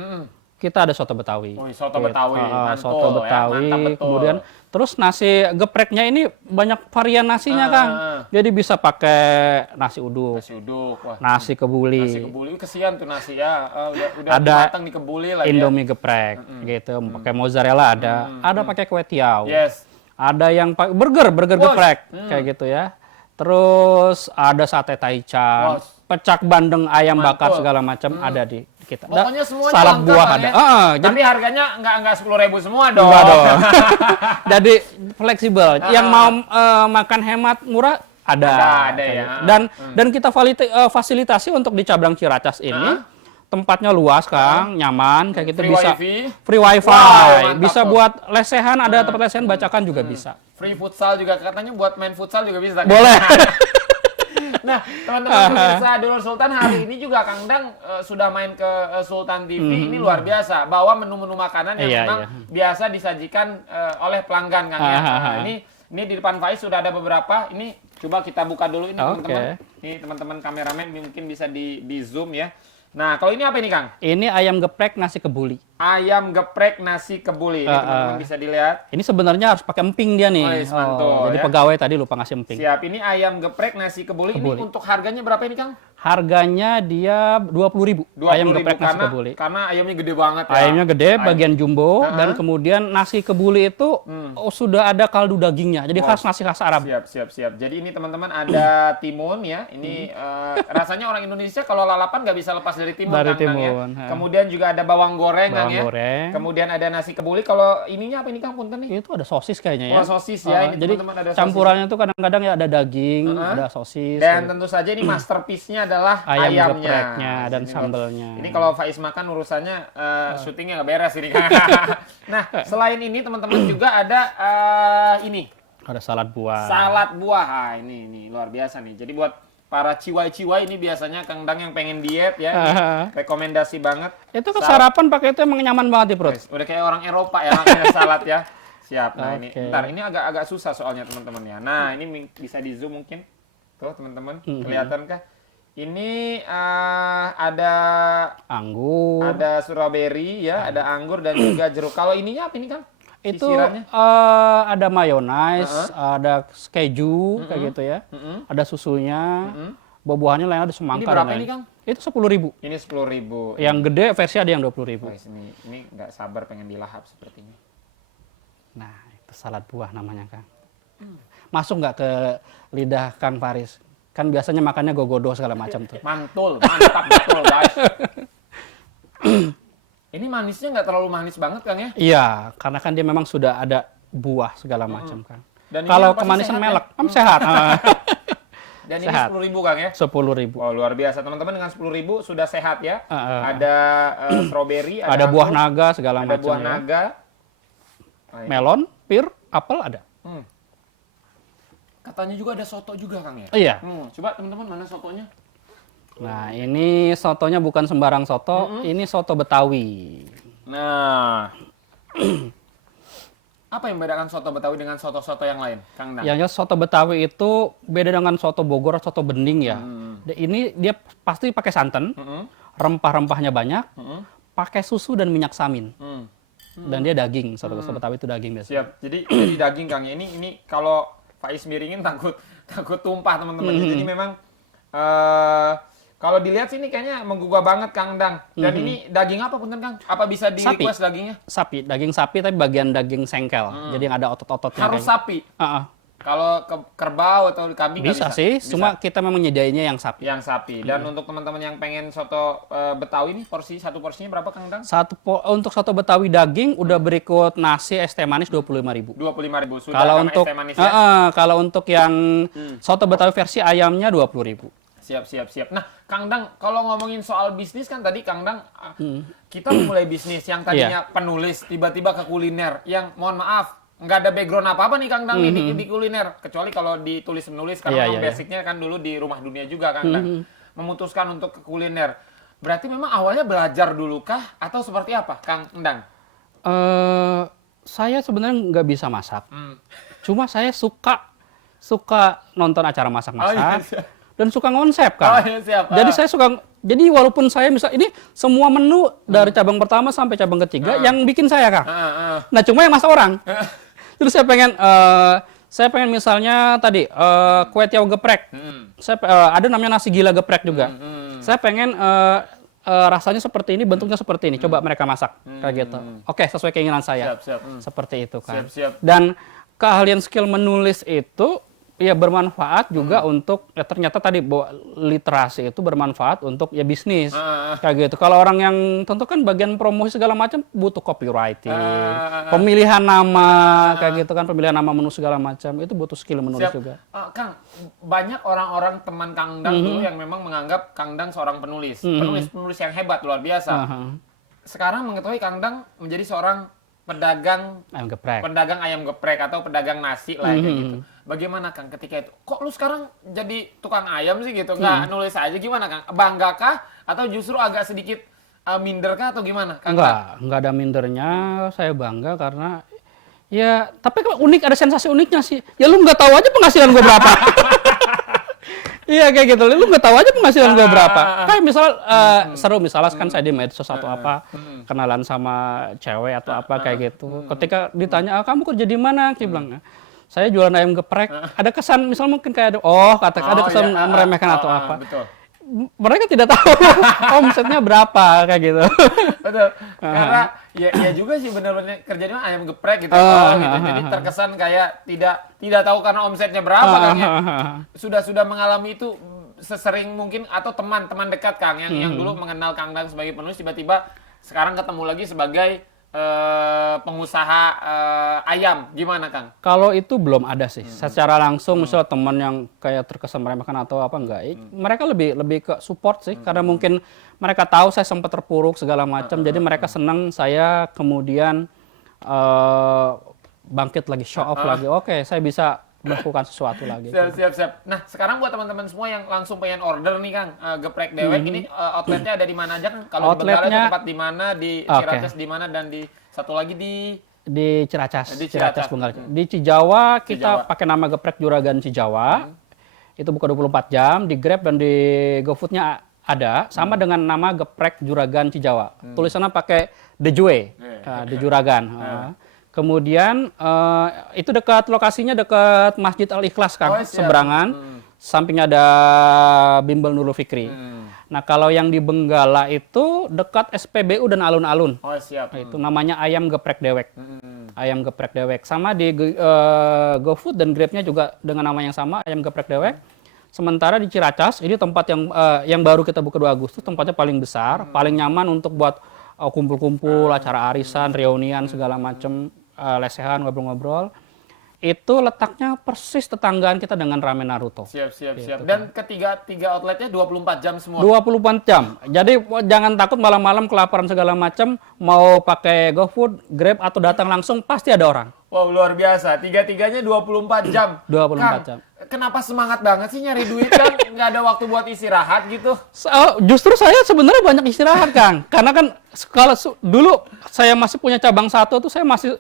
kita ada soto Betawi. Oh, soto Betawi, soto Betawi. Ya, mantap, Kemudian terus nasi gepreknya ini banyak varian nasinya Kang. Jadi bisa pakai nasi uduk, wah. nasi kebuli. Nasi kebuli, kesian tuh nasi ya. Udah Ada matang di kebuli lah Indomie geprek gitu, pakai mozzarella ada pakai kue tiaw. Yes. Ada yang pakai burger geprek kayak gitu ya. Terus ada sate taichan, pecak bandeng ayam bakar segala macam ada di kita. Pokoknya semuanya salad lengkap, buah Kang, ada. ya? Jadi Tapi harganya nggak 10.000 semua dong. enggak dong. Jadi fleksibel. Yang mau makan hemat murah ada ya. gitu. Dan kita fasilitasi untuk di cabang Ciracas ini. Tempatnya luas Kang, nyaman kayak gitu, Free bisa wifi. free wifi, Wow, bisa tuh. buat lesehan, ada tempat lesehan bacakan juga bisa. Free futsal juga, katanya buat main futsal juga bisa. Boleh. Nah, teman-teman pemirsa Dulur Sultan, hari ini juga Kang Endang sudah main ke Sultan TV. Ini luar biasa, bawa menu-menu makanan yang memang biasa disajikan oleh pelanggan Kang ya. Ini di depan Faiz sudah ada beberapa. Ini coba kita buka dulu ini teman-teman. Ini teman-teman kameramen mungkin bisa di zoom ya. Nah, kalau ini apa ini Kang? Ini ayam geprek nasi kebuli. Ayam geprek nasi kebuli. Ini teman-teman bisa dilihat. Ini sebenarnya harus pakai emping dia nih. Mantul, jadi ya. pegawai tadi lupa ngasih emping. Siap, ini ayam geprek nasi kebuli. Ini untuk harganya berapa ini Kang? Harganya dia 20.000. Ayam geprek nasi kebuli. Karena ayamnya gede banget ya. Ayamnya gede, bagian jumbo, dan kemudian nasi kebuli itu sudah ada kaldu dagingnya. Jadi nasi khas Arab. Siap. Jadi ini teman-teman ada timun ya. Ini rasanya orang Indonesia kalau lalapan nggak bisa lepas dari timun Dari Kang timun, ya. Kemudian juga ada bawang goreng Kang ya. Goreng. Kemudian ada nasi kebuli. Kalau ininya apa ini Kang punten nih? Itu ada sosis kayaknya ya. Sosis ya. Ini jadi teman-teman ada sosis. campurannya tuh kadang-kadang ya ada daging, ada sosis. Dan tentu saja ini masterpiece-nya adalah ayam gepreknya dan sambelnya. Ini kalau Faiz makan urusannya syutingnya nggak beres ini. Nah, selain ini teman-teman juga ada ini. Ada salad buah. Salad buah. Ini luar biasa nih. Jadi buat para ciwai-ciwai ini biasanya Kang Endang yang pengen diet ya. Rekomendasi banget. Itu ke sarapan pakai itu emang nyaman banget di perut. Udah kayak orang Eropa ya makan salad ya. Siap. Nah, ini bentar, ini agak susah soalnya teman-teman ya. Nah, ini bisa di zoom mungkin. Tuh teman-teman, kelihatan kah? Ini ada anggur, ada strawberry ya, ada anggur dan juga jeruk. Kalau ininya apa ini Kang? Itu ada mayonnaise, ada keju kayak gitu ya, ada susunya, buah-buahannya lain ada semangka. Ini berapa ini Kang? Itu 10.000. Ini 10.000. Yang gede versi ada yang 20.000. Ini nggak sabar pengen dilahap sepertinya. Nah, itu salad buah namanya Kang. Masuk nggak ke lidah Kang Faris? Kan biasanya makannya gogodo segala macam tuh. Mantul, mantap betul guys. Ini manisnya nggak terlalu manis banget Kang ya? Iya, karena kan dia memang sudah ada buah segala macam Kang. Dan kalau kemanisan melek, sehat. Dan ini 10.000 Kang ya? 10.000. Oh, luar biasa teman-teman, dengan 10.000 sudah sehat ya. Ada strawberry, ada buah naga segala macam. Ada buah naga. Melon, pir, apel ada. Katanya juga ada soto juga Kang ya? Iya. Coba teman-teman mana sotonya? Nah, ini sotonya bukan sembarang soto, ini soto Betawi. Nah, apa yang membedakan soto Betawi dengan soto-soto yang lain, Kang Endang? Yang soto Betawi itu beda dengan soto Bogor, soto bening ya. Ini dia pasti pakai santan, rempah-rempahnya banyak, pakai susu dan minyak samin. Dan dia daging, soto Betawi itu daging biasanya. Siap. Jadi daging Kang. Ini kalau Faiz miringin takut takut tumpah teman-teman. Jadi memang kalau dilihat sih ini kayaknya menggugah banget Kang Dang. Dan ini daging apa punten Kang? Apa bisa di Sapi. request dagingnya? Sapi, daging sapi tapi bagian daging sengkel. Jadi yang ada otot-ototnya. Harus sapi. Kalau kerbau atau kambing nggak Bisa sih, cuma kita memang nyediainnya yang sapi. Yang sapi. Dan untuk teman-teman yang pengen soto Betawi nih, satu porsinya berapa Kang Dang? Untuk soto Betawi daging udah berikut nasi es teh manis 25.000. 25.000 sudah Kalau sama untuk es teh manis ya? kalau untuk yang soto Betawi versi ayamnya 20.000. Siap. Nah, Kang Dang, kalau ngomongin soal bisnis kan tadi Kang Dang, kita mulai bisnis yang tadinya penulis, tiba-tiba ke kuliner, yang mohon maaf, nggak ada background apa-apa nih Kang Dang nih di kuliner. Kecuali kalau ditulis-menulis, karena memang basicnya kan dulu di Rumah Dunia juga Kang Dang. Memutuskan untuk ke kuliner. Berarti memang awalnya belajar dulu kah? Atau seperti apa Kang Dang? Saya sebenarnya nggak bisa masak. Cuma saya suka nonton acara masak-masak. Dan suka ngonsep kan. Siap. Jadi saya suka, jadi walaupun saya misal ini semua menu dari cabang pertama sampai cabang ketiga yang bikin saya Kang. Nah cuma yang masak orang. Terus saya pengen misalnya tadi kue tiaw geprek. Ada namanya nasi gila geprek juga. Saya pengen rasanya seperti ini, bentuknya seperti ini. Coba mereka masak kayak gitu. Oke, sesuai keinginan saya. Seperti itu kan. Dan keahlian skill menulis itu ya bermanfaat juga untuk ternyata tadi bahwa literasi itu bermanfaat untuk ya bisnis kayak gitu. Kalau orang yang tentu kan bagian promosi segala macam butuh copywriting, pemilihan nama kayak gitu kan, pemilihan nama menu segala macam itu butuh skill menulis juga. Kang, banyak orang-orang teman Kang Dang dulu yang memang menganggap Kang Dang seorang penulis, penulis yang hebat luar biasa. Sekarang mengetahui Kang Dang menjadi seorang pedagang ayam geprek atau pedagang nasi lah kayak gitu. Bagaimana Kang ketika itu? Kok lu sekarang jadi tukang ayam sih gitu? Nggak nulis aja gimana Kang? Banggakah atau justru agak sedikit minderkah atau gimana Kang? Enggak ada mindernya. Saya bangga karena ya tapi unik, ada sensasi uniknya sih. Ya lu nggak tahu aja penghasilan gue berapa. Iya kayak gitu, lu nggak tahu aja penghasilan gue berapa. Kayak misal seru misalnya kan saya di medsos atau apa, kenalan sama cewek atau apa kayak gitu. Ketika ditanya, kamu kerja di mana? Dia bilang, saya jualan ayam geprek. Ada kesan, misal mungkin kayak ada kesan meremehkan atau apa. Betul. Mereka tidak tahu omsetnya berapa kayak gitu. Betul. Karena ya juga sih benar-benar kerjanya ayam geprek gitu. Gitu. Jadi terkesan kayak tidak tahu karena omsetnya berapa Kang ya. Sudah mengalami itu sesering mungkin atau teman-teman dekat Kang yang dulu mengenal Kang Dang sebagai penulis tiba-tiba sekarang ketemu lagi sebagai pengusaha ayam, gimana Kang? Kalau itu belum ada sih. Secara langsung misal teman yang kayak terkesan meremehkan atau apa enggak. Mereka lebih ke support sih karena mungkin mereka tahu saya sempat terpuruk segala macam. Jadi mereka senang saya kemudian bangkit lagi, show off lagi. Oke, saya bisa melakukan sesuatu lagi. Siap. Nah, sekarang buat teman-teman semua yang langsung pengen order nih Kang, geprek dewek ini outletnya ada di mana aja kan? Kalau di Benggala itu tempat di mana, di Ciracas di mana, dan di satu lagi di Ciracas. Ciracas Benggala. Di Cijawa kita pakai nama geprek Juragan Cijawa. Itu buka 24 jam, di Grab dan di GoFood-nya ada, sama dengan nama geprek Juragan Cijawa. Tulisannya pakai Dejue, di Juragan. Kemudian itu lokasinya dekat Masjid Al Ikhlas Kang, seberangan, sampingnya ada Bimbel Nurul Fikri. Nah kalau yang di Benggala itu dekat SPBU dan alun-alun. Itu namanya ayam geprek dewek. Ayam geprek dewek. Sama di GoFood dan Grab-nya juga dengan nama yang sama, ayam geprek dewek. Sementara di Ciracas ini tempat yang baru kita buka 2 Agustus, tempatnya paling besar, paling nyaman untuk buat kumpul-kumpul, acara arisan, reunian segala macam, lesehan, ngobrol-ngobrol. Itu letaknya persis tetanggaan kita dengan Ramen Naruto. Siap. Dan tiga outletnya 24 jam semua? 24 jam. Jadi jangan takut malam-malam kelaparan segala macam, mau pakai GoFood, Grab, atau datang langsung, pasti ada orang. Wow, luar biasa. Tiga-tiganya 24 jam. 24 jam. Kenapa semangat banget sih nyari duit Kang? Nggak ada waktu buat istirahat gitu? Justru saya sebenarnya banyak istirahat Kang. Karena kan kalau dulu saya masih punya cabang 1 tuh saya masih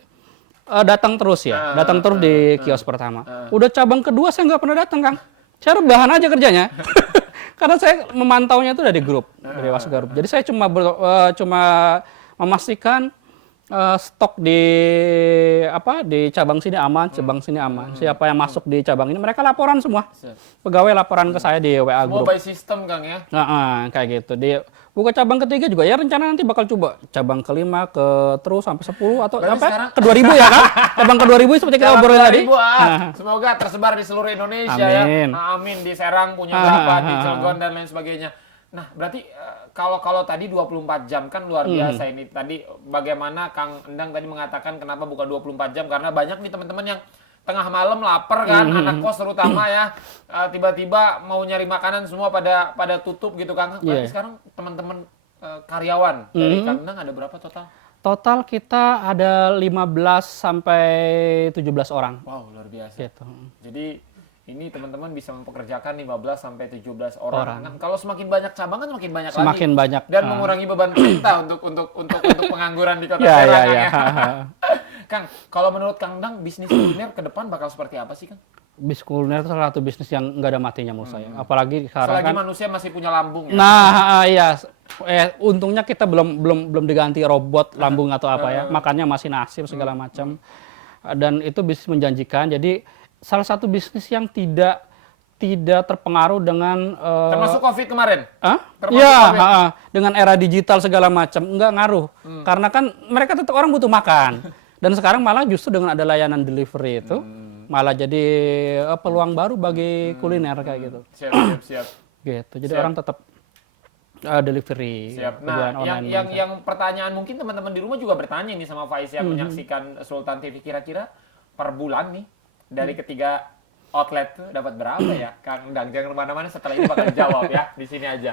datang terus ya. Datang terus di kios pertama. Udah cabang kedua saya nggak pernah datang Kang. Saya rebahan aja kerjanya. Karena saya memantaunya itu dari grup, dari WhatsApp grup. Jadi saya cuma memastikan Stok di cabang sini aman, cabang sini aman. Siapa yang masuk di cabang ini, mereka laporan semua. Pegawai laporan ke saya di WA Semua Group. by system, Kang ya. Kayak gitu. Di buka cabang ketiga juga ya, rencana nanti bakal coba cabang kelima terus sampai 10 atau Berarti sampai sekarang- ke 2000 ya kan? Cabang ke 2000 seperti kita Cabang obrolin tadi. 2000, semoga tersebar di seluruh Indonesia Amin. ya. Amin. Di Serang punya berapa, di Cilegon dan lain sebagainya. Nah, berarti kalau tadi 24 jam kan luar biasa ini. Tadi bagaimana Kang Endang tadi mengatakan kenapa bukan 24 jam, karena banyak nih teman-teman yang tengah malam lapar kan, anak kos terutama ya, tiba-tiba mau nyari makanan semua pada tutup gitu Kang. Berarti sekarang teman-teman karyawan dari Kang Endang ada berapa total? Total kita ada 15 sampai 17 orang. Wow, luar biasa. Gitu. Jadi ini teman-teman bisa mempekerjakan 15 sampai 17 orang. Nah, kalau semakin banyak cabang kan semakin banyak Semakin lagi. banyak. Dan mengurangi beban kita untuk pengangguran di Kota Ya, Serang. ya, ya. Kang, kalau menurut Kang Endang bisnis kuliner ke depan bakal seperti apa sih, Kang? Bis kuliner itu salah satu bisnis yang nggak ada matinya menurut saya. Apalagi sekarang Selagi kan. manusia masih punya lambung ya. Nah, iya. Untungnya kita belum diganti robot lambung atau apa ya. Makannya masih nasi segala macam. Dan itu bisnis menjanjikan. Jadi salah satu bisnis yang tidak terpengaruh dengan Termasuk Covid kemarin. Termasuk Iya, COVID. dengan era digital segala macam nggak ngaruh. Karena kan mereka tetap orang butuh makan. Dan sekarang malah justru dengan ada layanan delivery itu malah jadi peluang baru bagi kuliner kayak gitu. Siap. Gitu. Jadi Siap. orang tetap delivery. Siap. kebutuhan Nah, online yang pertanyaan mungkin teman-teman di rumah juga bertanya nih sama Faiz yang menyaksikan Sultan TV, kira-kira per bulan nih dari ketiga outlet tuh dapat berapa ya, Kang Endang? Jangan kemana-mana, setelah ini bakal jawab ya di sini aja.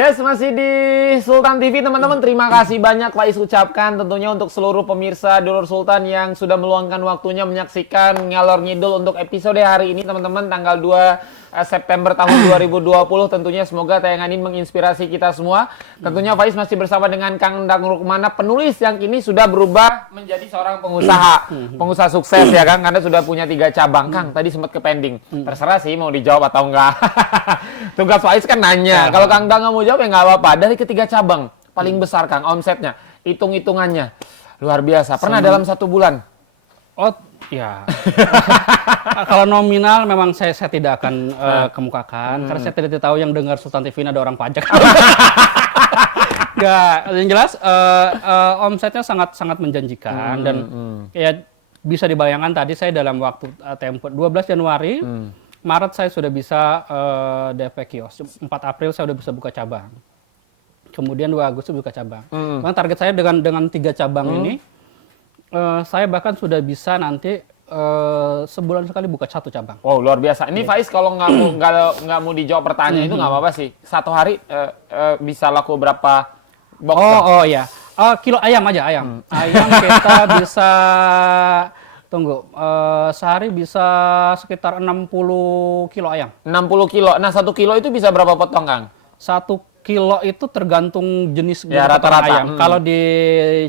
Yes, masih di Sultan TV teman-teman. Terima kasih banyak Faiz ucapkan tentunya untuk seluruh pemirsa Dulur Sultan yang sudah meluangkan waktunya menyaksikan ngalor ngidul untuk episode hari ini teman-teman, tanggal 2 September tahun 2020. Tentunya semoga tayangan ini menginspirasi kita semua. Tentunya Faiz masih bersama dengan Kang Endang Rukmana, penulis yang kini sudah berubah menjadi seorang pengusaha. Pengusaha sukses ya Kang, karena sudah punya 3 cabang. Kang, tadi sempat ke pending. Terserah sih mau dijawab atau enggak. Tugas Faiz kan nanya. Kalau Kang Endang nggak mau jawab ya nggak apa-apa. Dari ketiga cabang paling besar Kang omsetnya, hitung-hitungannya luar biasa. Pernah dalam 1 bulan? Oh ya, kalau nominal memang saya tidak akan kemukakan karena saya tidak tahu yang dengar Sultan TV ini ada orang pajak. Nggak, yang jelas omsetnya sangat menjanjikan dan ya bisa dibayangkan tadi saya dalam waktu tempo 12 Januari, Maret saya sudah bisa DP kios, 4 April saya sudah bisa buka cabang. Kemudian 2 Agustus buka cabang. Memang target saya dengan 3 cabang ini, saya bahkan sudah bisa nanti sebulan sekali buka 1 cabang. Wow, luar biasa. Ini Faiz kalau nggak mau dijawab pertanyaan itu nggak apa-apa sih. 1 hari bisa laku berapa box? Oh iya. Kilo ayam aja, ayam. Ayam kita bisa sehari bisa sekitar 60 kilo ayam. 60 kilo. Nah, 1 kilo itu bisa berapa potong, Kang? 1 kilo itu tergantung jenis Ya, potongan rata-rata. ayam. Kalau di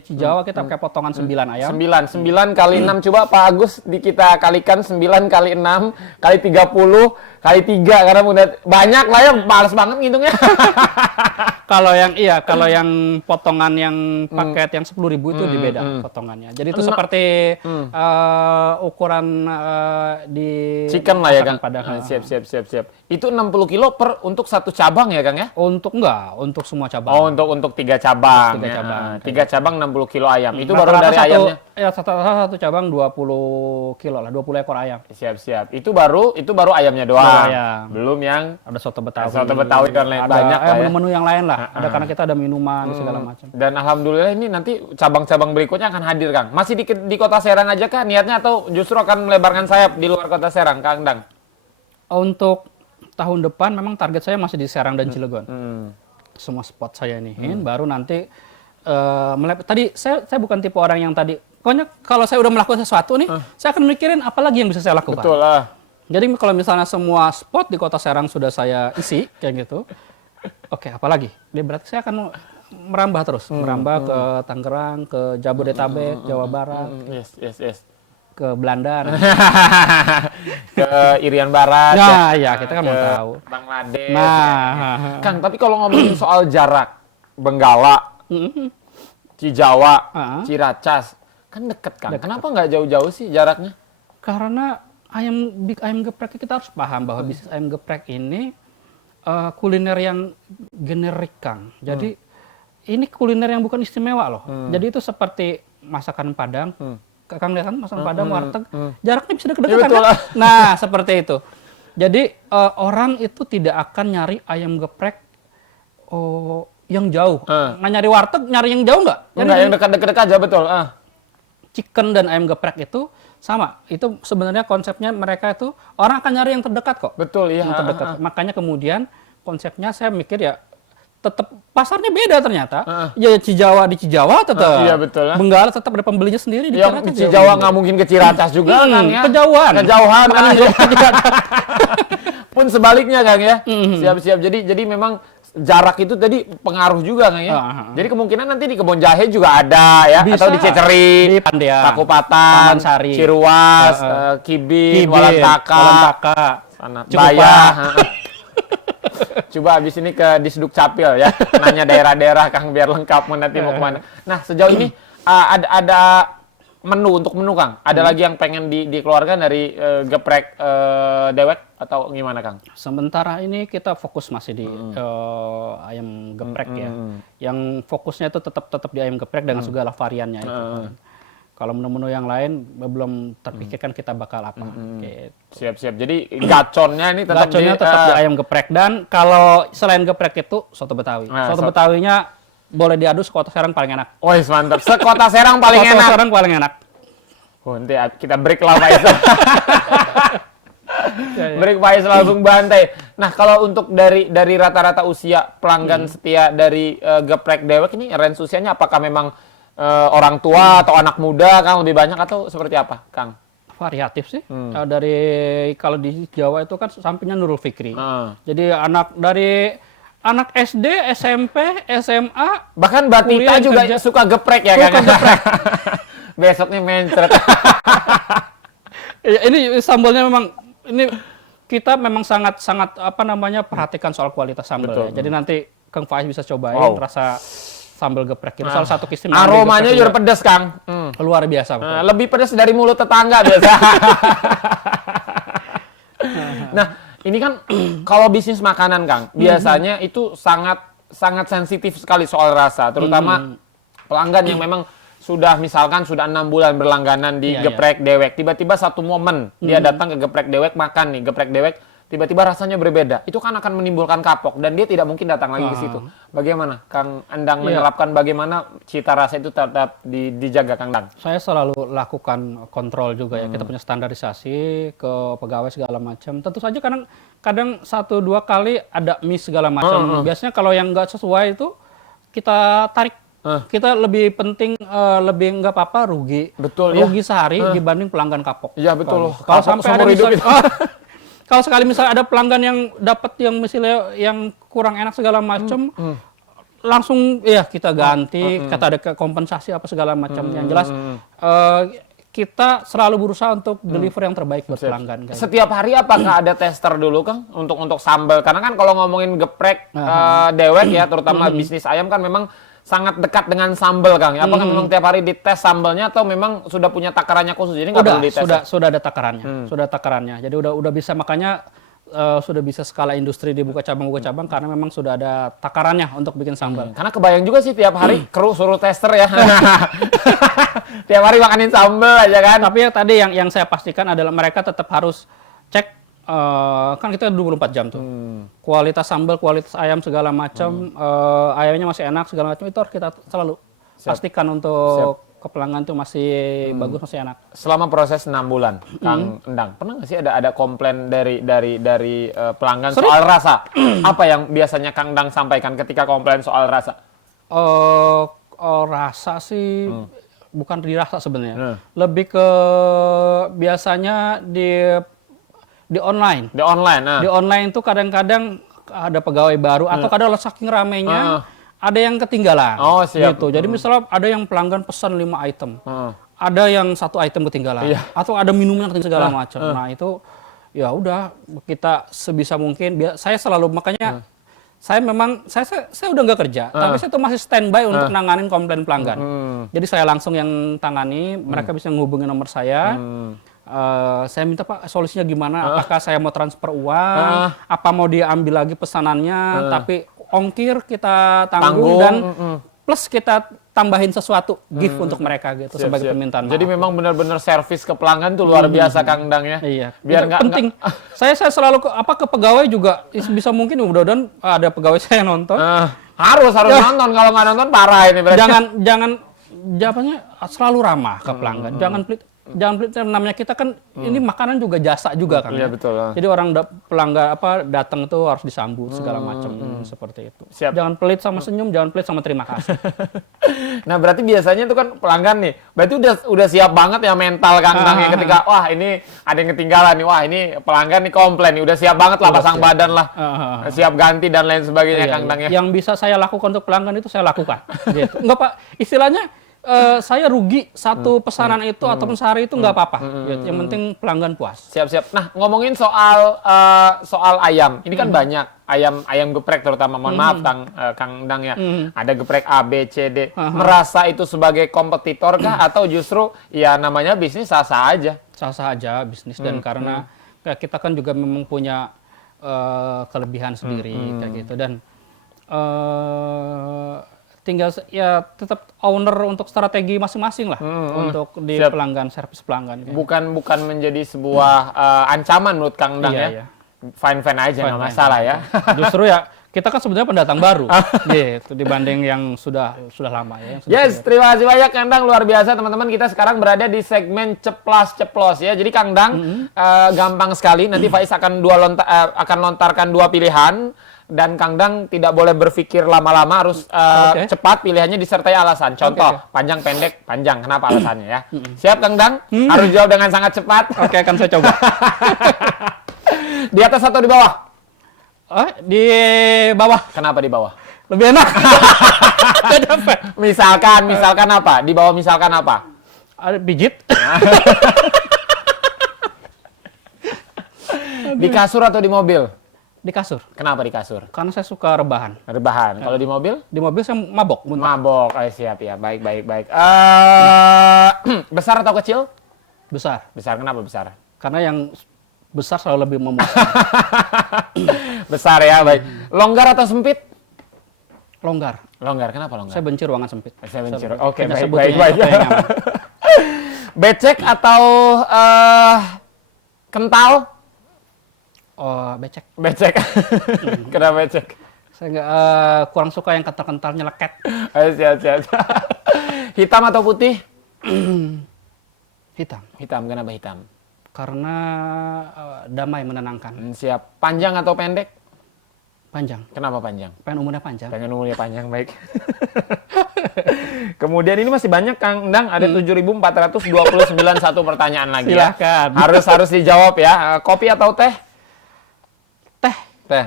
Cijawa kita pakai potongan 9 ayam. 9 kali 6 coba Pak Agus kita kalikan 9 kali 6 kali 30 kali 3 karena udah banyak lah ya, males banget ngitungnya. Kalau yang potongan yang paket yang 10.000 itu beda potongannya. Jadi itu seperti ukuran di Chicken lah ya Kang. Padang. Siap. Itu 60 kilo untuk 1 cabang ya Kang ya? Untuk semua cabang. Oh, untuk 3 cabang. 3 cabang. 3 cabang 60 kilo ayam. Itu baru dari ayamnya. Ya, satu cabang 20 kilo lah, 20 ekor ayam. Siap. Itu baru ayamnya doang. Ayam. Belum yang Ada soto Betawi. soto Betawi dan lain banyak lah ya. Menu-menu yang lain lah. Ada karena kita ada minuman segala macam. Dan alhamdulillah ini nanti cabang-cabang berikutnya akan hadir Kang. Masih di Kota Serang aja kah niatnya atau justru akan melebarkan sayap di luar Kota Serang, Kang Endang? Untuk tahun depan memang target saya masih di Serang dan Cilegon. Semua spot saya ini. Baru nanti tadi saya bukan tipe orang yang tadi. Pokoknya kalau saya udah melakukan sesuatu nih, saya akan mikirin apa lagi yang bisa saya lakukan. Betul lah. Jadi kalau misalnya semua spot di Kota Serang sudah saya isi kayak gitu, oke, apa lagi? Dia berarti saya akan merambah terus, merambah ke Tangerang, ke Jabodetabek, Jawa Barat, Yes. ke Belanda, Ke Irian Barat. nah ya kita kan mau tahu. Bangladesh. Nah, Kang, tapi kalau ngomongin soal jarak, Benggala, Cijawa, Ciracas, kan deket Kang. Kenapa nggak jauh-jauh sih jaraknya? karena ayam geprek kita harus paham bahwa bisnis ayam geprek ini kuliner yang generik Kang. Jadi ini kuliner yang bukan istimewa loh. Jadi itu seperti masakan Padang. Kang lihat kan masakan Padang, warteg, jaraknya bisa deket-deketan Betul. kan? Nah, seperti itu. Jadi orang itu tidak akan nyari ayam geprek yang jauh. Nggak nyari warteg, nyari yang jauh nggak? Enggak, yang dekat-dekat aja, betul. Chicken dan ayam geprek itu sama. Itu sebenarnya konsepnya mereka itu orang akan nyari yang terdekat kok. Betul, iya. Yang terdekat. Makanya kemudian konsepnya saya mikir ya tetap pasarnya beda ternyata. Ya Cijawa di Cijawa tetap. Iya, betul. Benggala tetap ada pembelinya sendiri di Yang Ciracas Cijawa nggak mungkin ke Ciracas juga kan ya. Kejauhan. Pun sebaliknya Kang ya. Siap. Jadi memang jarak itu tadi pengaruh juga Kang ya. Jadi kemungkinan nanti di Kebon Jahe juga ada ya. Bisa. Atau di Ceceri, Di Pandean, Takupatan, Taman Sari, Ciruas, Kibin, Walantaka, sana, Cukup, Bayah. Coba habis ini ke Disduk Capil ya. Nanya daerah-daerah Kang biar lengkap nanti mau kemana. Nah sejauh ini ada menu Kang? Ada lagi yang pengen dikeluarkan dari geprek dewek atau gimana Kang? Sementara ini kita fokus masih di ayam geprek ya. Yang fokusnya itu tetap di ayam geprek dengan segala variannya itu. Kalau menu-menu yang lain belum terpikirkan kita bakal apa. Gitu. Siap. Jadi gaconnya ini tetap di ayam geprek. Dan kalau selain geprek itu soto Betawi. Soto Betawinya boleh diadu Kota Serang paling enak. Oh, mantap. Sekota Serang paling enak. Kota Serang paling enak. Oh, nanti kita break lah Pak Isa. Break Pak Isa langsung bantai. Nah, kalau untuk dari rata-rata usia pelanggan setia dari Geprek Dewek ini range usianya apakah memang orang tua atau anak muda Kang lebih banyak atau seperti apa, Kang? Variatif sih. Dari kalau di Jawa itu kan sampingnya Nurul Fikri. Jadi dari anak SD, SMP, SMA, bahkan Batita juga suka geprek ya, Kang? geprek. Besoknya mencret. Ya, ini sambalnya memang ini kita memang sangat perhatikan soal kualitas sambal. Ya. Jadi nanti Kang Faiz bisa cobain rasa sambal geprek itu. Salah satu istimewa. Aromanya juga pedas, Kang. Luar biasa. Lebih pedas dari mulut tetangga biasa. Nah, ini kan kalau bisnis makanan, Kang, biasanya itu sangat sensitif sekali soal rasa, terutama pelanggan yang memang misalkan sudah 6 bulan berlangganan di Geprek Dewek, tiba-tiba satu momen dia datang ke Geprek Dewek makan nih Geprek Dewek, tiba-tiba rasanya berbeda, itu kan akan menimbulkan kapok dan dia tidak mungkin datang lagi ke situ. Bagaimana Kang Endang menerapkan bagaimana cita rasa itu tetap dijaga, Kang Endang? Saya selalu lakukan kontrol juga ya, kita punya standarisasi ke pegawai segala macam. Tentu saja kadang 1-2 kali ada miss segala macam. Biasanya kalau yang nggak sesuai itu kita tarik. Kita lebih penting lebih nggak apa-apa rugi. Betul, rugi sehari dibanding pelanggan kapok. Iya betul. Kalau sampai ada kalau sekali misalnya ada pelanggan yang dapat yang misalnya yang kurang enak segala macam, langsung ya kita ganti, kata ada kompensasi apa segala macam. Yang jelas kita selalu berusaha untuk deliver yang terbaik buat pelanggan. Setiap hari apakah ada tester dulu, Kang, untuk sambal? Karena kan kalau ngomongin Geprek Dewek ya, terutama bisnis ayam kan memang sangat dekat dengan sambal, Kang. Apakah memang tiap hari dites sambalnya atau memang sudah punya takarannya khusus? Jadi nggak perlu dites. Sudah ada takarannya. Sudah takarannya. Jadi udah bisa, makanya sudah bisa skala industri dibuka cabang karena memang sudah ada takarannya untuk bikin sambal. Karena kebayang juga sih tiap hari kru suruh tester ya. Tiap hari makanin sambal aja kan. Tapi ya tadi yang saya pastikan adalah mereka tetap harus cek kan kita 24 jam tuh. Kualitas sambal, kualitas ayam segala macam, ayamnya masih enak segala macam itu harus kita selalu pastikan untuk ke pelanggan tuh masih bagus, masih enak. Selama proses 6 bulan, Kang Endang, pernah nggak sih ada komplain dari pelanggan soal rasa? Apa yang biasanya Kang Endang sampaikan ketika komplain soal rasa? Rasa sih bukan dirasa sebenarnya. Lebih ke biasanya di online. Di online. Di online itu kadang-kadang ada pegawai baru atau kadang saking ramainya ada yang ketinggalan. Oh, siap. Gitu. Jadi misalnya ada yang pelanggan pesan 5 item. Ada yang 1 item ketinggalan. Atau ada minumnya segala macam. Nah, itu ya udah kita sebisa mungkin saya selalu makanya saya udah nggak kerja, tapi saya tuh masih standby untuk nanganin komplain pelanggan. Jadi saya langsung yang tangani, mereka bisa ngehubungin nomor saya. Saya minta Pak solusinya gimana? Apakah saya mau transfer uang? Apa mau dia ambil lagi pesanannya? Tapi ongkir kita tanggung dan plus kita tambahin sesuatu gift untuk mereka gitu sebagai permintaan maaf. Jadi memang benar-benar servis ke pelanggan tuh luar biasa, Kang Endang ya. Iya. Biar nggak penting. Saya selalu ke pegawai juga bisa mungkin mudah-mudahan ada pegawai saya yang nonton. Harus nonton, kalau nggak nonton parah ini berarti. Jangan jawabannya selalu ramah ke pelanggan. Jangan pelit, namanya kita kan ini makanan juga jasa juga kan. Iya betul. Jadi orang pelanggan datang tuh harus disambut segala macam seperti itu. Siap. Jangan pelit sama senyum, jangan pelit sama terima kasih. Nah, berarti biasanya itu kan pelanggan nih, berarti udah siap banget ya mental Kang Endang ya ketika wah ini ada yang ketinggalan nih, wah ini pelanggan nih komplain nih, udah siap banget lah pasang badan lah. Siap ganti dan lain sebagainya Kang Endang ya. Yang bisa saya lakukan untuk pelanggan itu saya lakukan gitu. Enggak Pak, istilahnya saya rugi satu pesanan itu ataupun sehari itu nggak apa-apa. Yang penting pelanggan puas. Siap-siap. Nah, ngomongin soal ayam, ini kan banyak ayam geprek terutama. Mohon maaf Kang Endang ya. Ada geprek A, B, C, D. Merasa itu sebagai kompetitor kah atau justru ya namanya bisnis sah-sah aja? Sah-sah aja bisnis dan karena kita kan juga memang punya kelebihan sendiri kayak gitu dan tinggal ya tetap owner untuk strategi masing-masing lah untuk di pelanggan, servis pelanggan. Bukan menjadi sebuah ancaman menurut Kang Endang ya. Fine-fine aja nggak masalah ya. Justru ya kita kan sebenarnya pendatang baru, gitu dibanding yang sudah lama ya. Yang sudah Yes, terima kasih banyak Kang Dang, luar biasa teman-teman. Kita sekarang berada di segmen ceplas-ceplos ya. Jadi Kang Dang gampang sekali. Nanti Faiz akan akan lontarkan 2 pilihan dan Kang Dang tidak boleh berpikir lama-lama, harus cepat, pilihannya disertai alasan. Contoh, panjang, pendek, panjang. Kenapa alasannya ya? Siap Kang Dang? Harus jawab dengan sangat cepat. Oke, akan saya coba. Di atas atau di bawah? Di bawah. Kenapa di bawah? Lebih enak. Misalkan apa? Di bawah misalkan apa? Ada pijit. Di kasur atau di mobil? Di kasur. Kenapa di kasur? Karena saya suka rebahan. Rebahan. Kalau di mobil? Di mobil saya mabok. Muntah. Mabok. Siap ya. Baik. Besar atau kecil? Besar. Besar. Kenapa besar? Karena yang besar selalu lebih memuaskan. Besar ya, baik. Longgar atau sempit? Longgar. Longgar. Kenapa longgar? Saya benci ruangan sempit. Saya benci. Oke, Hanya baik. sebetulnya yang nyaman. Becek atau kental? Oh, becek. Becek. Kenapa becek? Saya nggak kurang suka yang kental-kental nyeleket. Siap. Hitam atau putih? Hitam. Hitam. Kenapa hitam? Karena damai, menenangkan. Siap. Panjang atau pendek? Panjang. Kenapa panjang? Pengen umurnya panjang. Pengen umurnya panjang, baik. Kemudian ini masih banyak Kang Endang, ada 7.429 satu pertanyaan lagi. Silahkan. Ya. Harus dijawab ya. Kopi atau teh? Teh. Teh.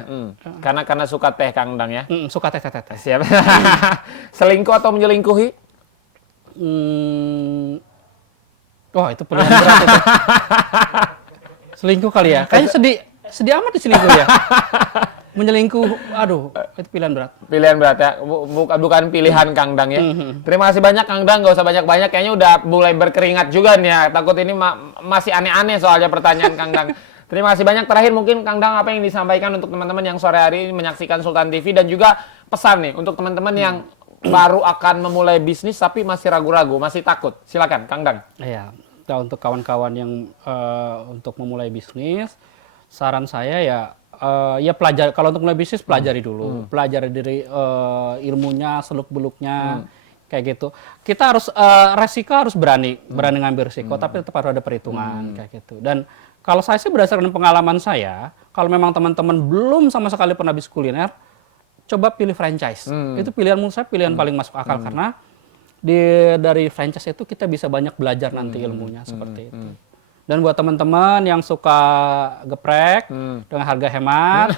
Karena suka teh Kang Endang ya. Suka teh. Siap. Selingkuh atau menyelingkuhi? Wah, itu pilihan berat itu. Selingkuh kali ya. Kayaknya sedih amat diselingkuh ya. Menyelingkuh, aduh, itu pilihan berat. Pilihan berat ya, bukan pilihan Kang Dang ya. Terima kasih banyak Kang Dang, nggak usah banyak-banyak, kayaknya udah mulai berkeringat juga nih ya. Takut ini masih aneh-aneh soalnya pertanyaan Kang Dang. Terima kasih banyak. Terakhir mungkin Kang Dang apa yang disampaikan untuk teman-teman yang sore hari ini menyaksikan Sultan TV, dan juga pesan nih untuk teman-teman yang baru akan memulai bisnis tapi masih ragu-ragu, masih takut. Silakan Kang Dang. Iya, nah, untuk kawan-kawan yang untuk memulai bisnis, saran saya ya pelajari. Kalau untuk mulai bisnis pelajari dulu, pelajari dari ilmunya, seluk-beluknya, kayak gitu. Kita harus resiko harus berani ngambil resiko, tapi tetap harus ada perhitungan kayak gitu. Dan kalau saya sih berdasarkan pengalaman saya, kalau memang teman-teman belum sama sekali pernah bisnis kuliner, coba pilih franchise. Itu pilihan menurut saya pilihan paling masuk akal, karena dari franchise itu kita bisa banyak belajar nanti ilmunya seperti itu. Dan buat teman-teman yang suka geprek dengan harga hemat,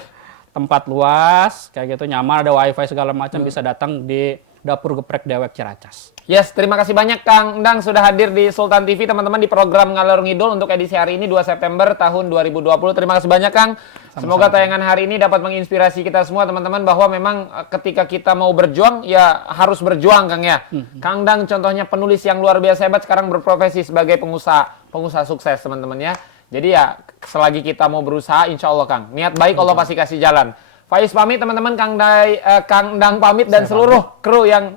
tempat luas, kayak gitu nyaman, ada wifi segala macam, bisa datang di Dapur Geprek Dewek Ciracas. Yes, terima kasih banyak Kang Endang sudah hadir di Sultan TV, teman-teman, di program Ngalor Ngidul untuk edisi hari ini 2 September tahun 2020. Terima kasih banyak Kang. Semoga tayangan hari ini dapat menginspirasi kita semua teman-teman, bahwa memang ketika kita mau berjuang ya harus berjuang Kang ya. Kang Endang contohnya penulis yang luar biasa hebat, sekarang berprofesi sebagai pengusaha sukses teman-teman ya. Jadi ya selagi kita mau berusaha, insya Allah Kang, niat baik Allah pasti kasih jalan. Faiz pamit teman-teman, Kang Endang pamit, dan seluruh kru yang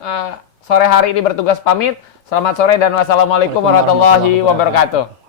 sore hari ini bertugas pamit. Selamat sore dan wassalamualaikum warahmatullahi wabarakatuh.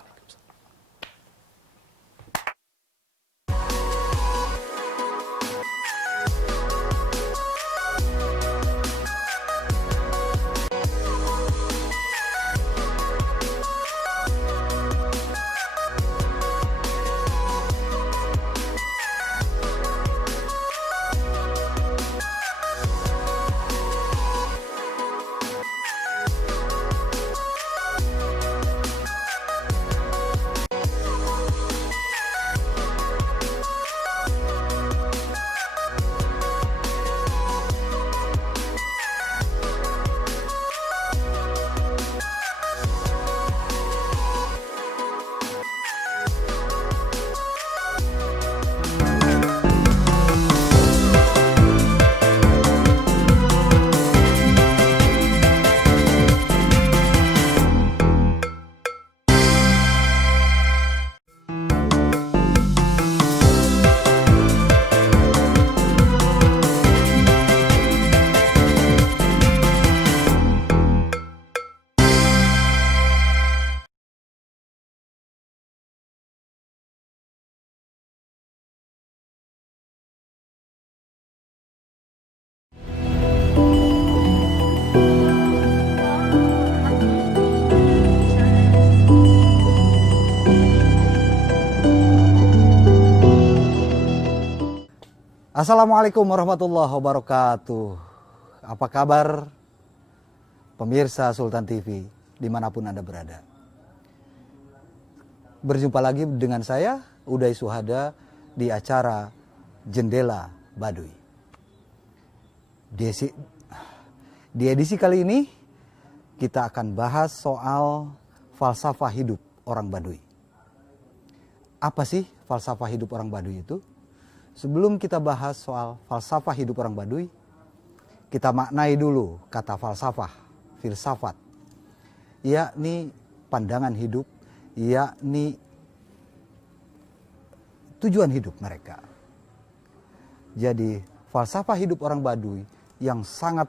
Assalamualaikum warahmatullahi wabarakatuh. Apa kabar pemirsa Sultan TV dimanapun Anda berada? Berjumpa lagi dengan saya, Uday Suhada, di acara Jendela Baduy. Di edisi kali ini, kita akan bahas soal falsafah hidup orang Baduy. Apa sih falsafah hidup orang Baduy itu? Sebelum kita bahas soal falsafah hidup orang Baduy, kita maknai dulu kata falsafah, filsafat, yakni pandangan hidup, yakni tujuan hidup mereka. Jadi falsafah hidup orang Baduy yang sangat